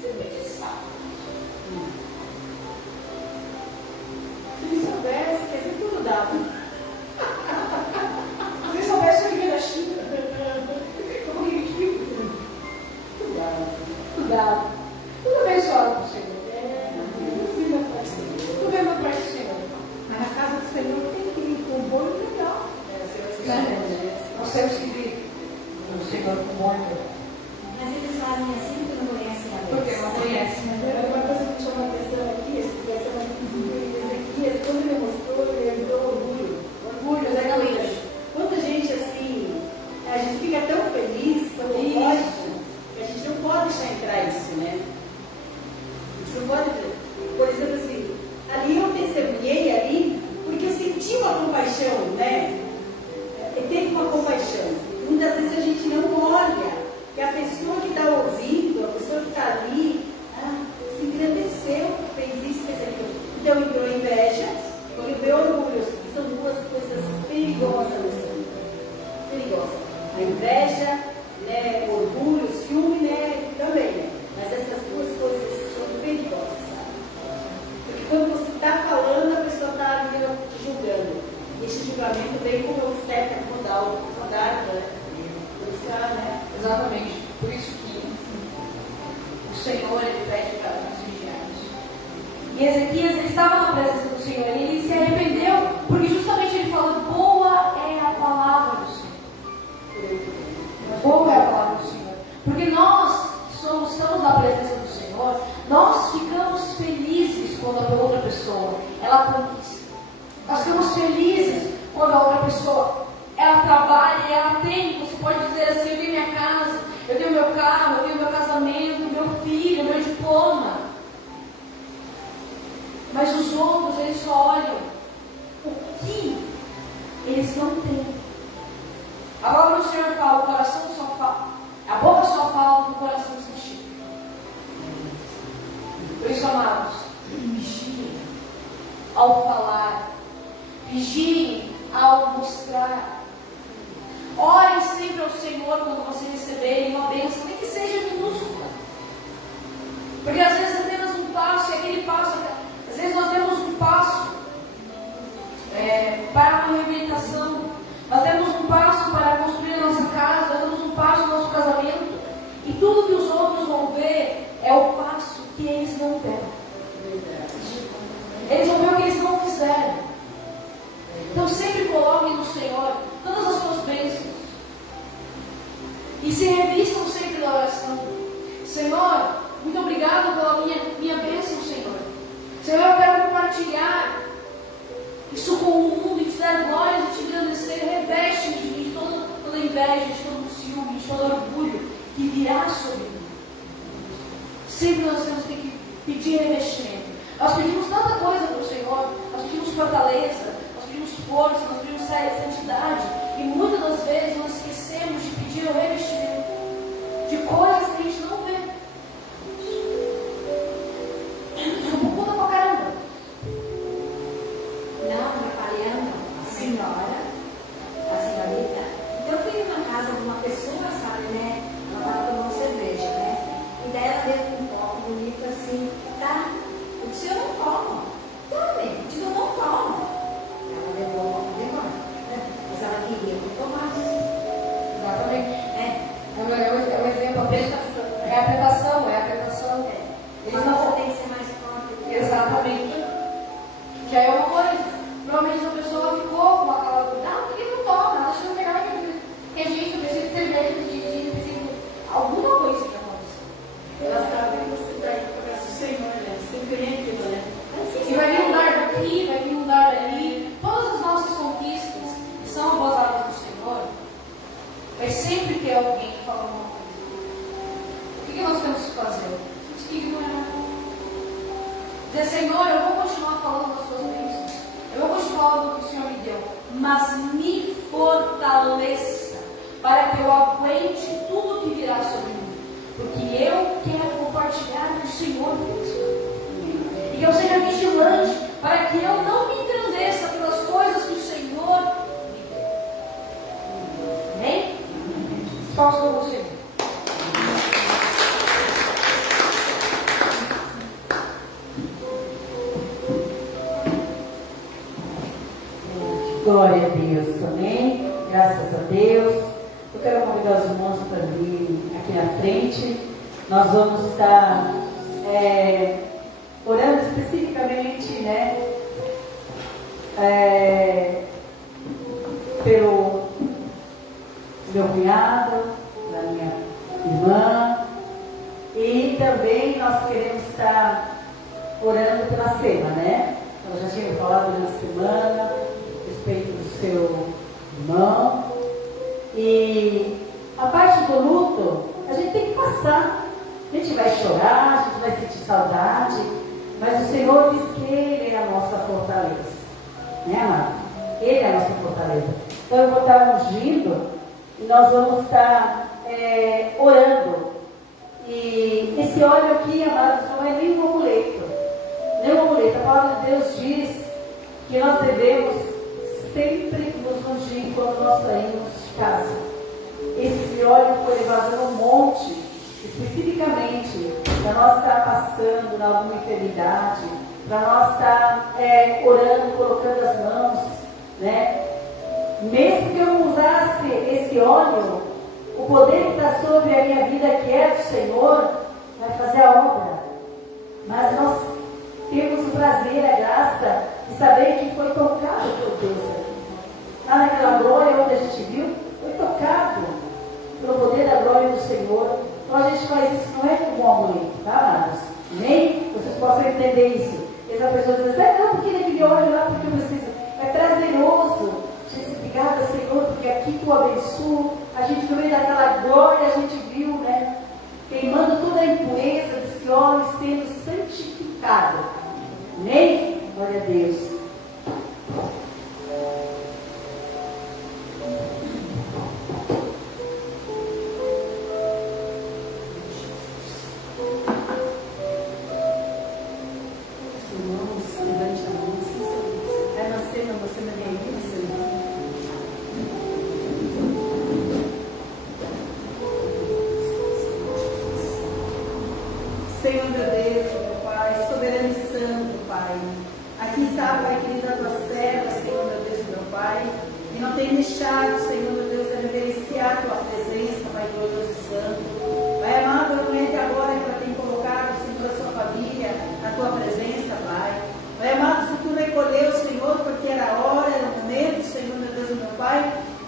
Sempre de saco. Se ele soubesse, quer dizer, tudo dava. Se eles soubessem que veio da China. Cuidado. Tudo abençoado com o Senhor. Tudo bem na paz do Senhor. Mas na casa do Senhor tem que ir com um bolo legal. Nós temos que vir no Senhor com muito. Mas eles fazem assim porque não conhecem a Deus. Porque não conhecem. Uma coisa que me chamou a atenção aqui, a explicação de Ezequias, quando ele mostrou, ele lembrou orgulho. Orgulho, exatamente. Quanta gente assim, a gente fica tão feliz quando pode, que a gente não pode deixar entrar isso, né? Você não pode, por exemplo assim, ali eu testemunhei ali, porque eu senti uma compaixão, né? Teve uma compaixão. Muitas vezes a gente não olha que a pessoa que está ouvindo, a pessoa que está ali, se engrandeceu, fez isso, fez aquilo. Então entrou inveja e veio orgulho, que são duas coisas perigosas nessa vida. Perigosa. A inveja, né, o orgulho, o ciúme, né, também, né? Mas Mas essas duas coisas são perigosas, sabe? Porque quando você está falando, a pessoa está julgando. E esse julgamento vem com uma certa modal, né? Exatamente. Por isso que o Senhor, ele pede para nós vigiarmos. E Ezequias, ele estava na presença do Senhor e ele se arrependeu, porque justamente ele falou: boa é a palavra do Senhor. Boa é a palavra do Senhor. Porque nós estamos na presença do Senhor, nós ficamos felizes quando a outra pessoa, ela conquista. Nós ficamos felizes quando a outra pessoa, ela trabalha e ela tem, você pode dizer assim: eu tenho minha casa, eu tenho meu carro, eu tenho meu casamento, meu filho, meu diploma. Mas os outros, eles só olham o que eles não têm. A palavra do Senhor fala: o coração só fala, a boca só fala do coração se enche. Por isso, amados, vigiem ao falar, vigiem ao mostrar. Orem sempre ao Senhor quando vocês receberem uma bênção, nem que seja minúscula. Porque às vezes apenas um passo, e aquele passo, às vezes nós temos um passo para uma reabilitação, nós temos um passo para construir a nossa casa, nós temos um passo no nosso casamento, e tudo que os outros vão ver é o passo que eles não deram. Eles vão ver o que eles não fizeram. Então sempre coloquem no Senhor todas as suas bênçãos. E se revistam sempre na oração. Senhor, muito obrigado pela minha bênção, Senhor. Senhor, eu quero compartilhar isso com o mundo e te dar glórias e te agradecer. Reveste-me de toda inveja, de todo ciúme, de todo orgulho que virá sobre mim. Sempre nós temos que pedir revestimento. Nós pedimos tanta coisa para o Senhor, nós pedimos fortaleza, nós pedimos força, nós pedimos santidade, e muitas das vezes nós esquecemos de pedir o revestimento de coisas que a gente não vê. Subucuda pra caramba. Não, me falhando, a senhorita. Então eu fui na casa de uma pessoa, sabe, né? Ela estava tomando cerveja, né? E daí ela veio com um copo bonito assim, tá? Eu disse: eu não tomo. Tome. Eu disse: eu não tomo. Ela levou o copo de mão. Mas ela queria que eu tomasse. Exatamente. É o exemplo, a tentação. É a tentação, é a tentação. Eles Mas não você tem que ser mais forte. Exatamente. Que aí é uma coisa. Provavelmente a pessoa ficou com aquela dúvida: ah, por que não toma? Deixa eu pegar aqui. Porque, gente, eu preciso de cerveja, eu preciso de alguma coisa que aconteceu. Ela sabe que você está indo para o Senhor, né? Você ganha aquilo, né? E vai vir um dar daqui, vai vir um dar dali. Todas as nossas conquistas que são gozadas do Senhor, vai sempre ter alguém falando uma coisa. O que nós temos que fazer? Temos que ignorar. Dizer: Senhor, eu vou continuar falando das suas bênçãos, eu vou continuar falando do que o Senhor me deu, mas me fortaleça para que eu aguente tudo que virá sobre mim, porque eu quero compartilhar o que o Senhor fez. E que eu seja vigilante para que eu não me engrandeça pelas coisas que o Senhor me deu. Amém? Posso com você. Glória a Deus, amém? Graças a Deus. Eu quero convidar os irmãos para vir aqui na frente. Nós vamos estar orando especificamente, né? Pelo meu cunhado, da minha irmã, e também nós queremos estar orando pela Sema, né? Nós já tínhamos falado na semana a respeito do seu irmão, e a parte do luto a gente tem que passar. A gente vai chorar, a gente vai sentir saudade, mas o Senhor diz que Ele é a nossa fortaleza, né, amado? Ele é a nossa fortaleza. Então eu vou estar ungindo e nós vamos estar orando. E esse óleo aqui, amados, não é nem um amuleto. Nem um amuleto. A palavra de Deus diz que nós devemos sempre nos ungir quando nós saímos de casa. Esse óleo foi levado no monte, especificamente, para nós estar passando em alguma enfermidade, para nós estar orando, colocando as mãos, né? Mesmo que eu não usasse esse óleo, o poder que está sobre a minha vida, que é do Senhor, vai fazer a obra. Mas nós temos o prazer, a graça de saber que foi tocado por Deus aqui. Lá naquela glória onde a gente viu, foi tocado pelo poder da glória do Senhor. Então a gente faz isso, não é como um amuleto, tá, amados? Nem vocês possam entender isso. Essa pessoa diz assim, não, porque ele me olha lá, porque eu preciso. É prazeroso. Jesus, obrigada, Senhor, porque aqui tu abençoa. A gente, no meio daquela glória, a gente viu, né? Queimando toda a impureza desse óleo sendo santificado. Amém? Glória a Deus. Senhor meu Deus, meu Pai, soberano e santo, Pai. Aqui está, Pai querido, a tua serva, Senhor meu Deus, meu Pai, e não tem deixado, Senhor meu Deus, a reverenciar a tua presença, Pai glorioso e santo. Pai amado, eu momento agora que ela tem colocado, Senhor, a sua família, na tua presença, Pai. Pai amado, se tu recolheu, Senhor, porque era a hora, era o momento, Senhor meu Deus, meu Pai,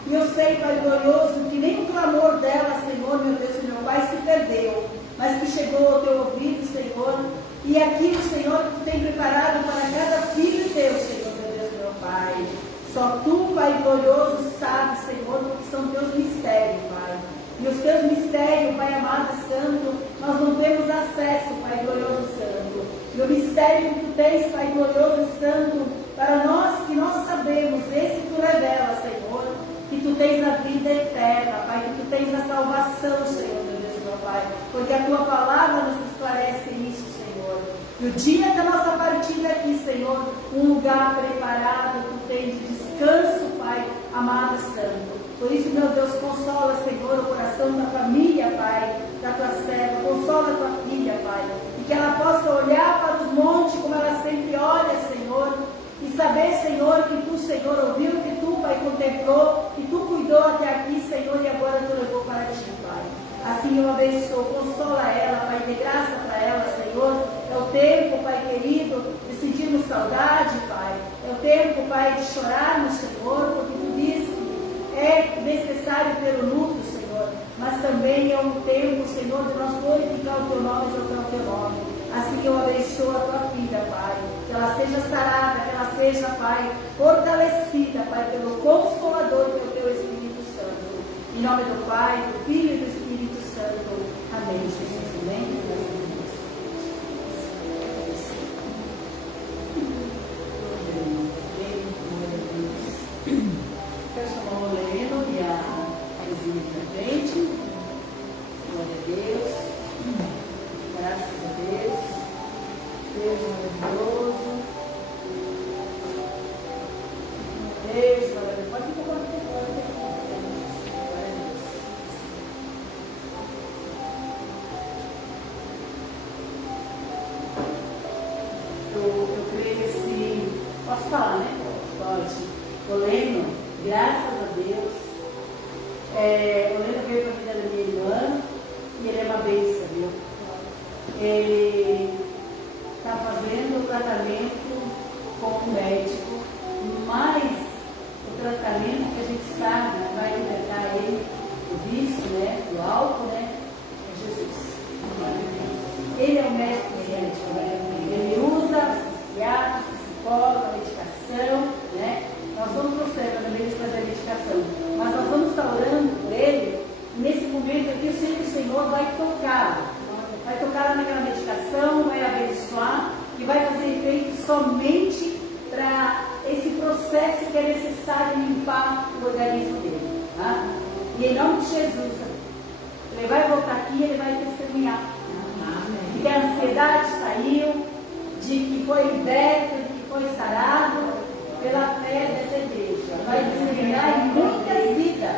e eu sei, Pai glorioso, que nem o clamor dela, Senhor meu Deus, meu Pai, se perdeu, mas que chegou ao teu ouvido, Senhor, e aquilo, Senhor, que tu tem preparado para cada filho teu, Senhor, meu Deus, meu Pai. Só tu, Pai glorioso, sabes, Senhor, o que são teus mistérios, Pai. E os teus mistérios, Pai amado e santo, nós não temos acesso, Pai glorioso e santo. E o mistério que tu tens, Pai glorioso e santo, para nós, que nós sabemos, esse tu revela, Senhor, que tu tens a vida eterna, Pai, que tu tens a salvação, Senhor, meu Deus, meu Pai, porque a tua palavra nos esclarece isso, Senhor. E o dia da nossa partida aqui, Senhor, um lugar preparado, tu tens de descanso, Pai, amado e santo. Por isso, meu Deus, consola, Senhor, o coração da família, Pai, da tua serva, consola a tua filha, Pai, e que ela possa olhar para os montes como ela sempre olha, Senhor, e saber, Senhor, que tu, Senhor, ouviu, que tu, Pai, contemplou, que tu cuidou até aqui, Senhor, e agora tu levou para ti, Pai. Assim eu abençoo, consola ela, Pai, dê graça para ela, Senhor. É o tempo, Pai querido, de sentirmos saudade, Pai. É o tempo, Pai, de chorarmos, Senhor, porque tu diz que é necessário ter o luto, Senhor, mas também é um tempo, Senhor, de nós glorificar o teu nome e exaltar o teu nome. Assim eu abençoo a tua filha, Pai, que ela seja sarada, que ela seja, Pai, fortalecida, Pai, pelo Consolador, pelo teu Espírito Santo. Em nome do Pai, do Filho e do Espírito Santo. Amém, Jesus. Amém. Quero chamar o Leno e a Aizinha aqui na frente. Glória a Deus. Graças a Deus. Deus maravilhoso. Deus maravilhoso. Pode ficar, pode ficar. Eu creio assim, posso falar, né? Pode. O Leno, graças a Deus, o Leno veio para a vida da minha irmã e ele é uma bênção, viu? Ele está fazendo o tratamento com o médico, mas o tratamento que a gente sabe que vai libertar ele do vício, né? Do álcool, né? É Jesus. Ele é um médico, né? Ele usa psiquiatra, psicólogo, a medicação, né? Nós vamos para o céu também eles fazer a medicação, mas nós vamos estar orando por ele. Nesse momento aqui eu sei que o Senhor vai tocar naquela medicação, vai abençoar e vai fazer efeito somente para esse processo que é necessário limpar o organismo dele, tá? E em nome de Jesus, ele vai voltar aqui e ele vai testemunhar. De que a ansiedade saiu, de que foi liberto, de que foi sarado pela fé dessa igreja. Vai testemunhar em muitas vidas.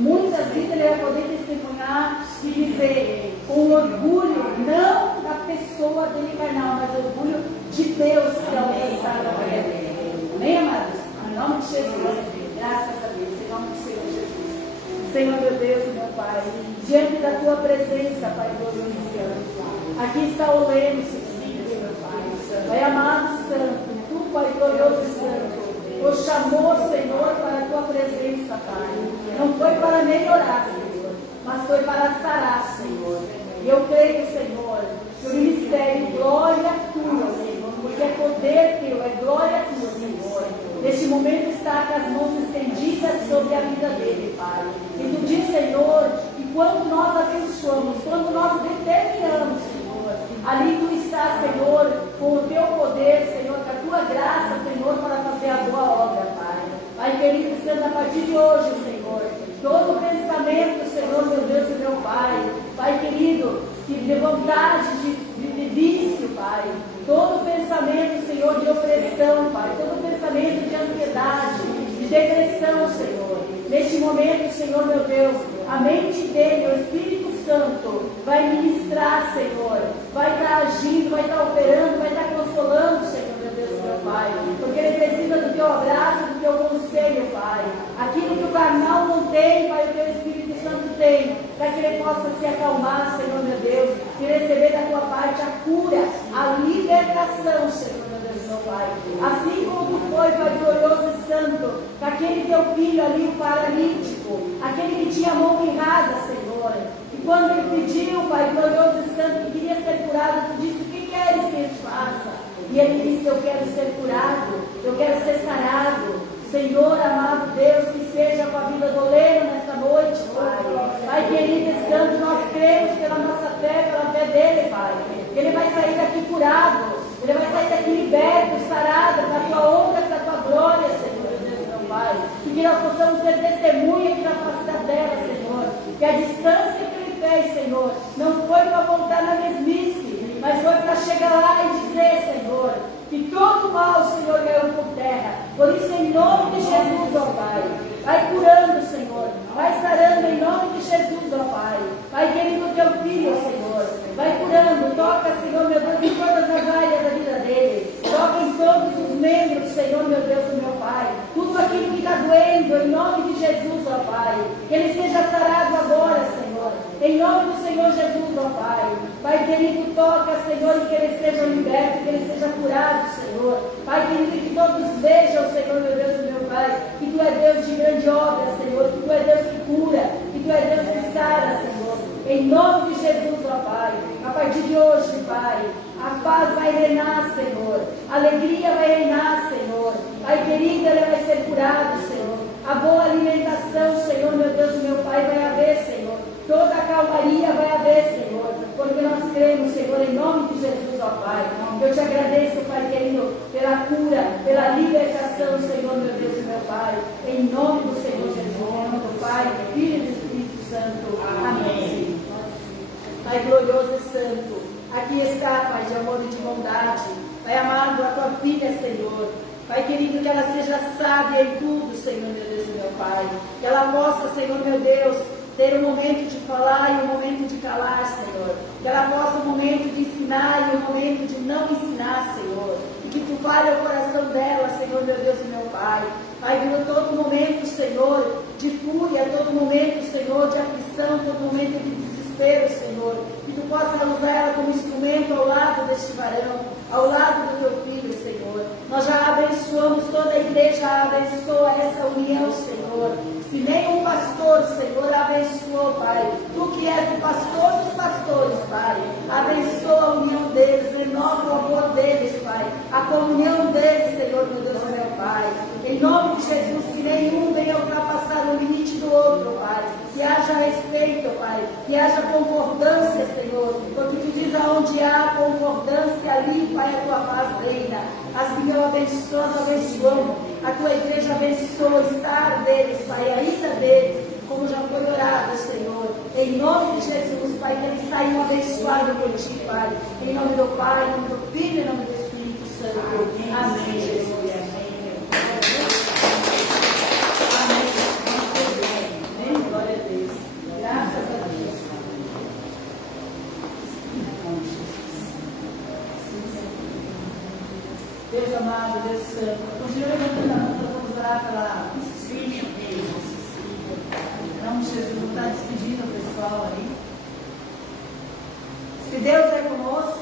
Muitas vidas ele vai poder testemunhar e dizer, com orgulho não da pessoa dele carnal, mas orgulho de Deus que é alcançado na vida dele. Amém, amados? Em nome de Jesus. Graças a Deus. Em nome do Senhor Jesus. Senhor, meu Deus e meu Pai, diante da tua presença, Pai glorioso e santo, aqui está o Leme, Senhor, meu Pai. Pai amado e santo, tu, Pai glorioso e santo, o chamou, Senhor, para a tua presença, Pai. Não foi para melhorar, Senhor, mas foi para sarar, Senhor. E eu creio, Senhor, que o ministério, glória tua, Senhor, porque é poder teu, é glória tua, Senhor. Neste momento está com as mãos estendidas sobre a vida dele, Pai. E tu diz, Senhor, que quando nós abençoamos, quando nós determinamos, Senhor, ali tu estás, Senhor, com o teu poder, Senhor, com a tua graça, Senhor, para fazer a boa obra, Pai. Pai querido, sendo a partir de hoje, Senhor, todo pensamento, Senhor, meu Deus e meu Pai, Pai querido, que de vontade de vício, Pai, todo pensamento, Senhor, de opressão, Pai, todo pensamento de ansiedade, de depressão, Senhor, neste momento, Senhor, meu Deus, a mente dele, o Espírito Santo, vai ministrar, Senhor, vai estar agindo, vai estar operando, vai estar consolando, Senhor, meu Deus, meu Pai, porque ele precisa do teu abraço, do teu conselho, Pai, aquilo que o carnal não tem, Pai, o teu Espírito Santo tem, para que ele possa se acalmar, Senhor, meu Deus, e receber da tua parte a cura, a libertação, Senhor, meu Deus, meu Pai, assim como foi, Pai glorioso e santo, com aquele teu filho ali, o paralítico, aquele que tinha a mão mirrada, Senhor, e quando ele pediu, Pai glorioso e santo, que queria ser curado, tu disse, o que queres que ele faça? E ele disse, eu quero ser curado, eu quero ser sarado. Senhor, amado Deus, que seja com a vida do Leno nessa noite, Pai. Pai querido e santo, nós cremos pela nossa fé, pela fé dele, Pai. Ele vai sair daqui curado, ele vai sair daqui liberto, sarado, para a tua honra, para a tua glória, Senhor, Deus, meu Pai. E que nós possamos ser testemunha aqui na face da terra, Senhor. Que a distância que ele fez, Senhor, não foi para voltar na mesmice, mas foi para chegar lá e dizer, Senhor, que todo mal, Senhor, caiu por terra. Por isso, em nome de Jesus, ó Pai, vai curando, Senhor, vai sarando em nome de Jesus, ó Pai. Vai querido teu filho, Senhor, vai curando, toca, Senhor, meu Deus, em todas as áreas da vida dele. Toca em todos os membros, Senhor, meu Deus e meu Pai. Tudo aquilo que está doendo, em nome de Jesus, ó Pai. Que ele seja sarado agora, Senhor. Em nome do Senhor Jesus, ó Pai. Pai querido, toca, Senhor, e que ele seja liberto, que ele seja curado, Senhor. Pai querido, que todos vejam, Senhor, meu Deus e meu Pai, que tu é Deus de grande obra, Senhor, que tu é Deus que cura, que tu é Deus que sara, Senhor. Em nome de Jesus, ó Pai. A partir de hoje, Pai, a paz vai reinar, Senhor. A alegria vai reinar, Senhor. Pai querido, ele vai ser curado, Senhor. A boa alimentação, Senhor, meu Deus e meu Pai, vai haver, Senhor. Toda a calmaria vai haver, Senhor. Porque nós cremos, Senhor, em nome de Jesus, ó Pai. Eu te agradeço, Pai querido, pela cura, pela libertação, Senhor, meu Deus e meu Pai. Em nome do Senhor Jesus, em nome do Pai, do Filho e do Espírito Santo. Amém. Pai glorioso e santo, aqui está, Pai, de amor e de bondade. Pai amado, a tua filha, Senhor. Pai querido, que ela seja sábia em tudo, Senhor, meu Deus e meu Pai. Que ela possa, Senhor, meu Deus, ter um momento de falar e um momento de calar, Senhor. Que ela possa um momento de ensinar e um momento de não ensinar, Senhor. E que tu fale ao coração dela, Senhor, meu Deus e meu Pai. Pai, vindo todo momento, Senhor, de fúria, todo momento, Senhor, de aflição, todo momento de desespero, Senhor. Que tu possa usar ela como instrumento ao lado deste varão, ao lado do teu filho, Senhor. Nós já abençoamos toda a igreja, abençoa essa união, Senhor. Se nenhum pastor, Senhor, abençoou, Pai. Tu que és o pastor dos pastores, Pai. Abençoa a união deles, renova o amor deles, Pai. A comunhão deles, Senhor, meu Deus, meu Pai. Em nome de Jesus, que nenhum venha ultrapassar o limite do outro, Pai. Que haja respeito, Pai. Que haja concordância, Senhor. Porque tu diz aonde há concordância, ali, Pai, a tua paz reina. Assim eu abençoo, nós abençoamos. A tua igreja abençoa o estar deles, Pai, a ida deles, como já foi orado, Senhor. Em nome de Jesus, Pai, que eles saiam abençoados por ti, Pai. Em nome do Pai, em nome do Filho, em nome do Espírito Santo. Amém, Jesus. Amém. Glória a Deus. Graças a Deus. amado, Deus Santo. Continua levantando a mão, nós vamos orar pela Cecília. Em nome de Jesus, vou estar despedindo o pessoal aí. Se Deus é conosco,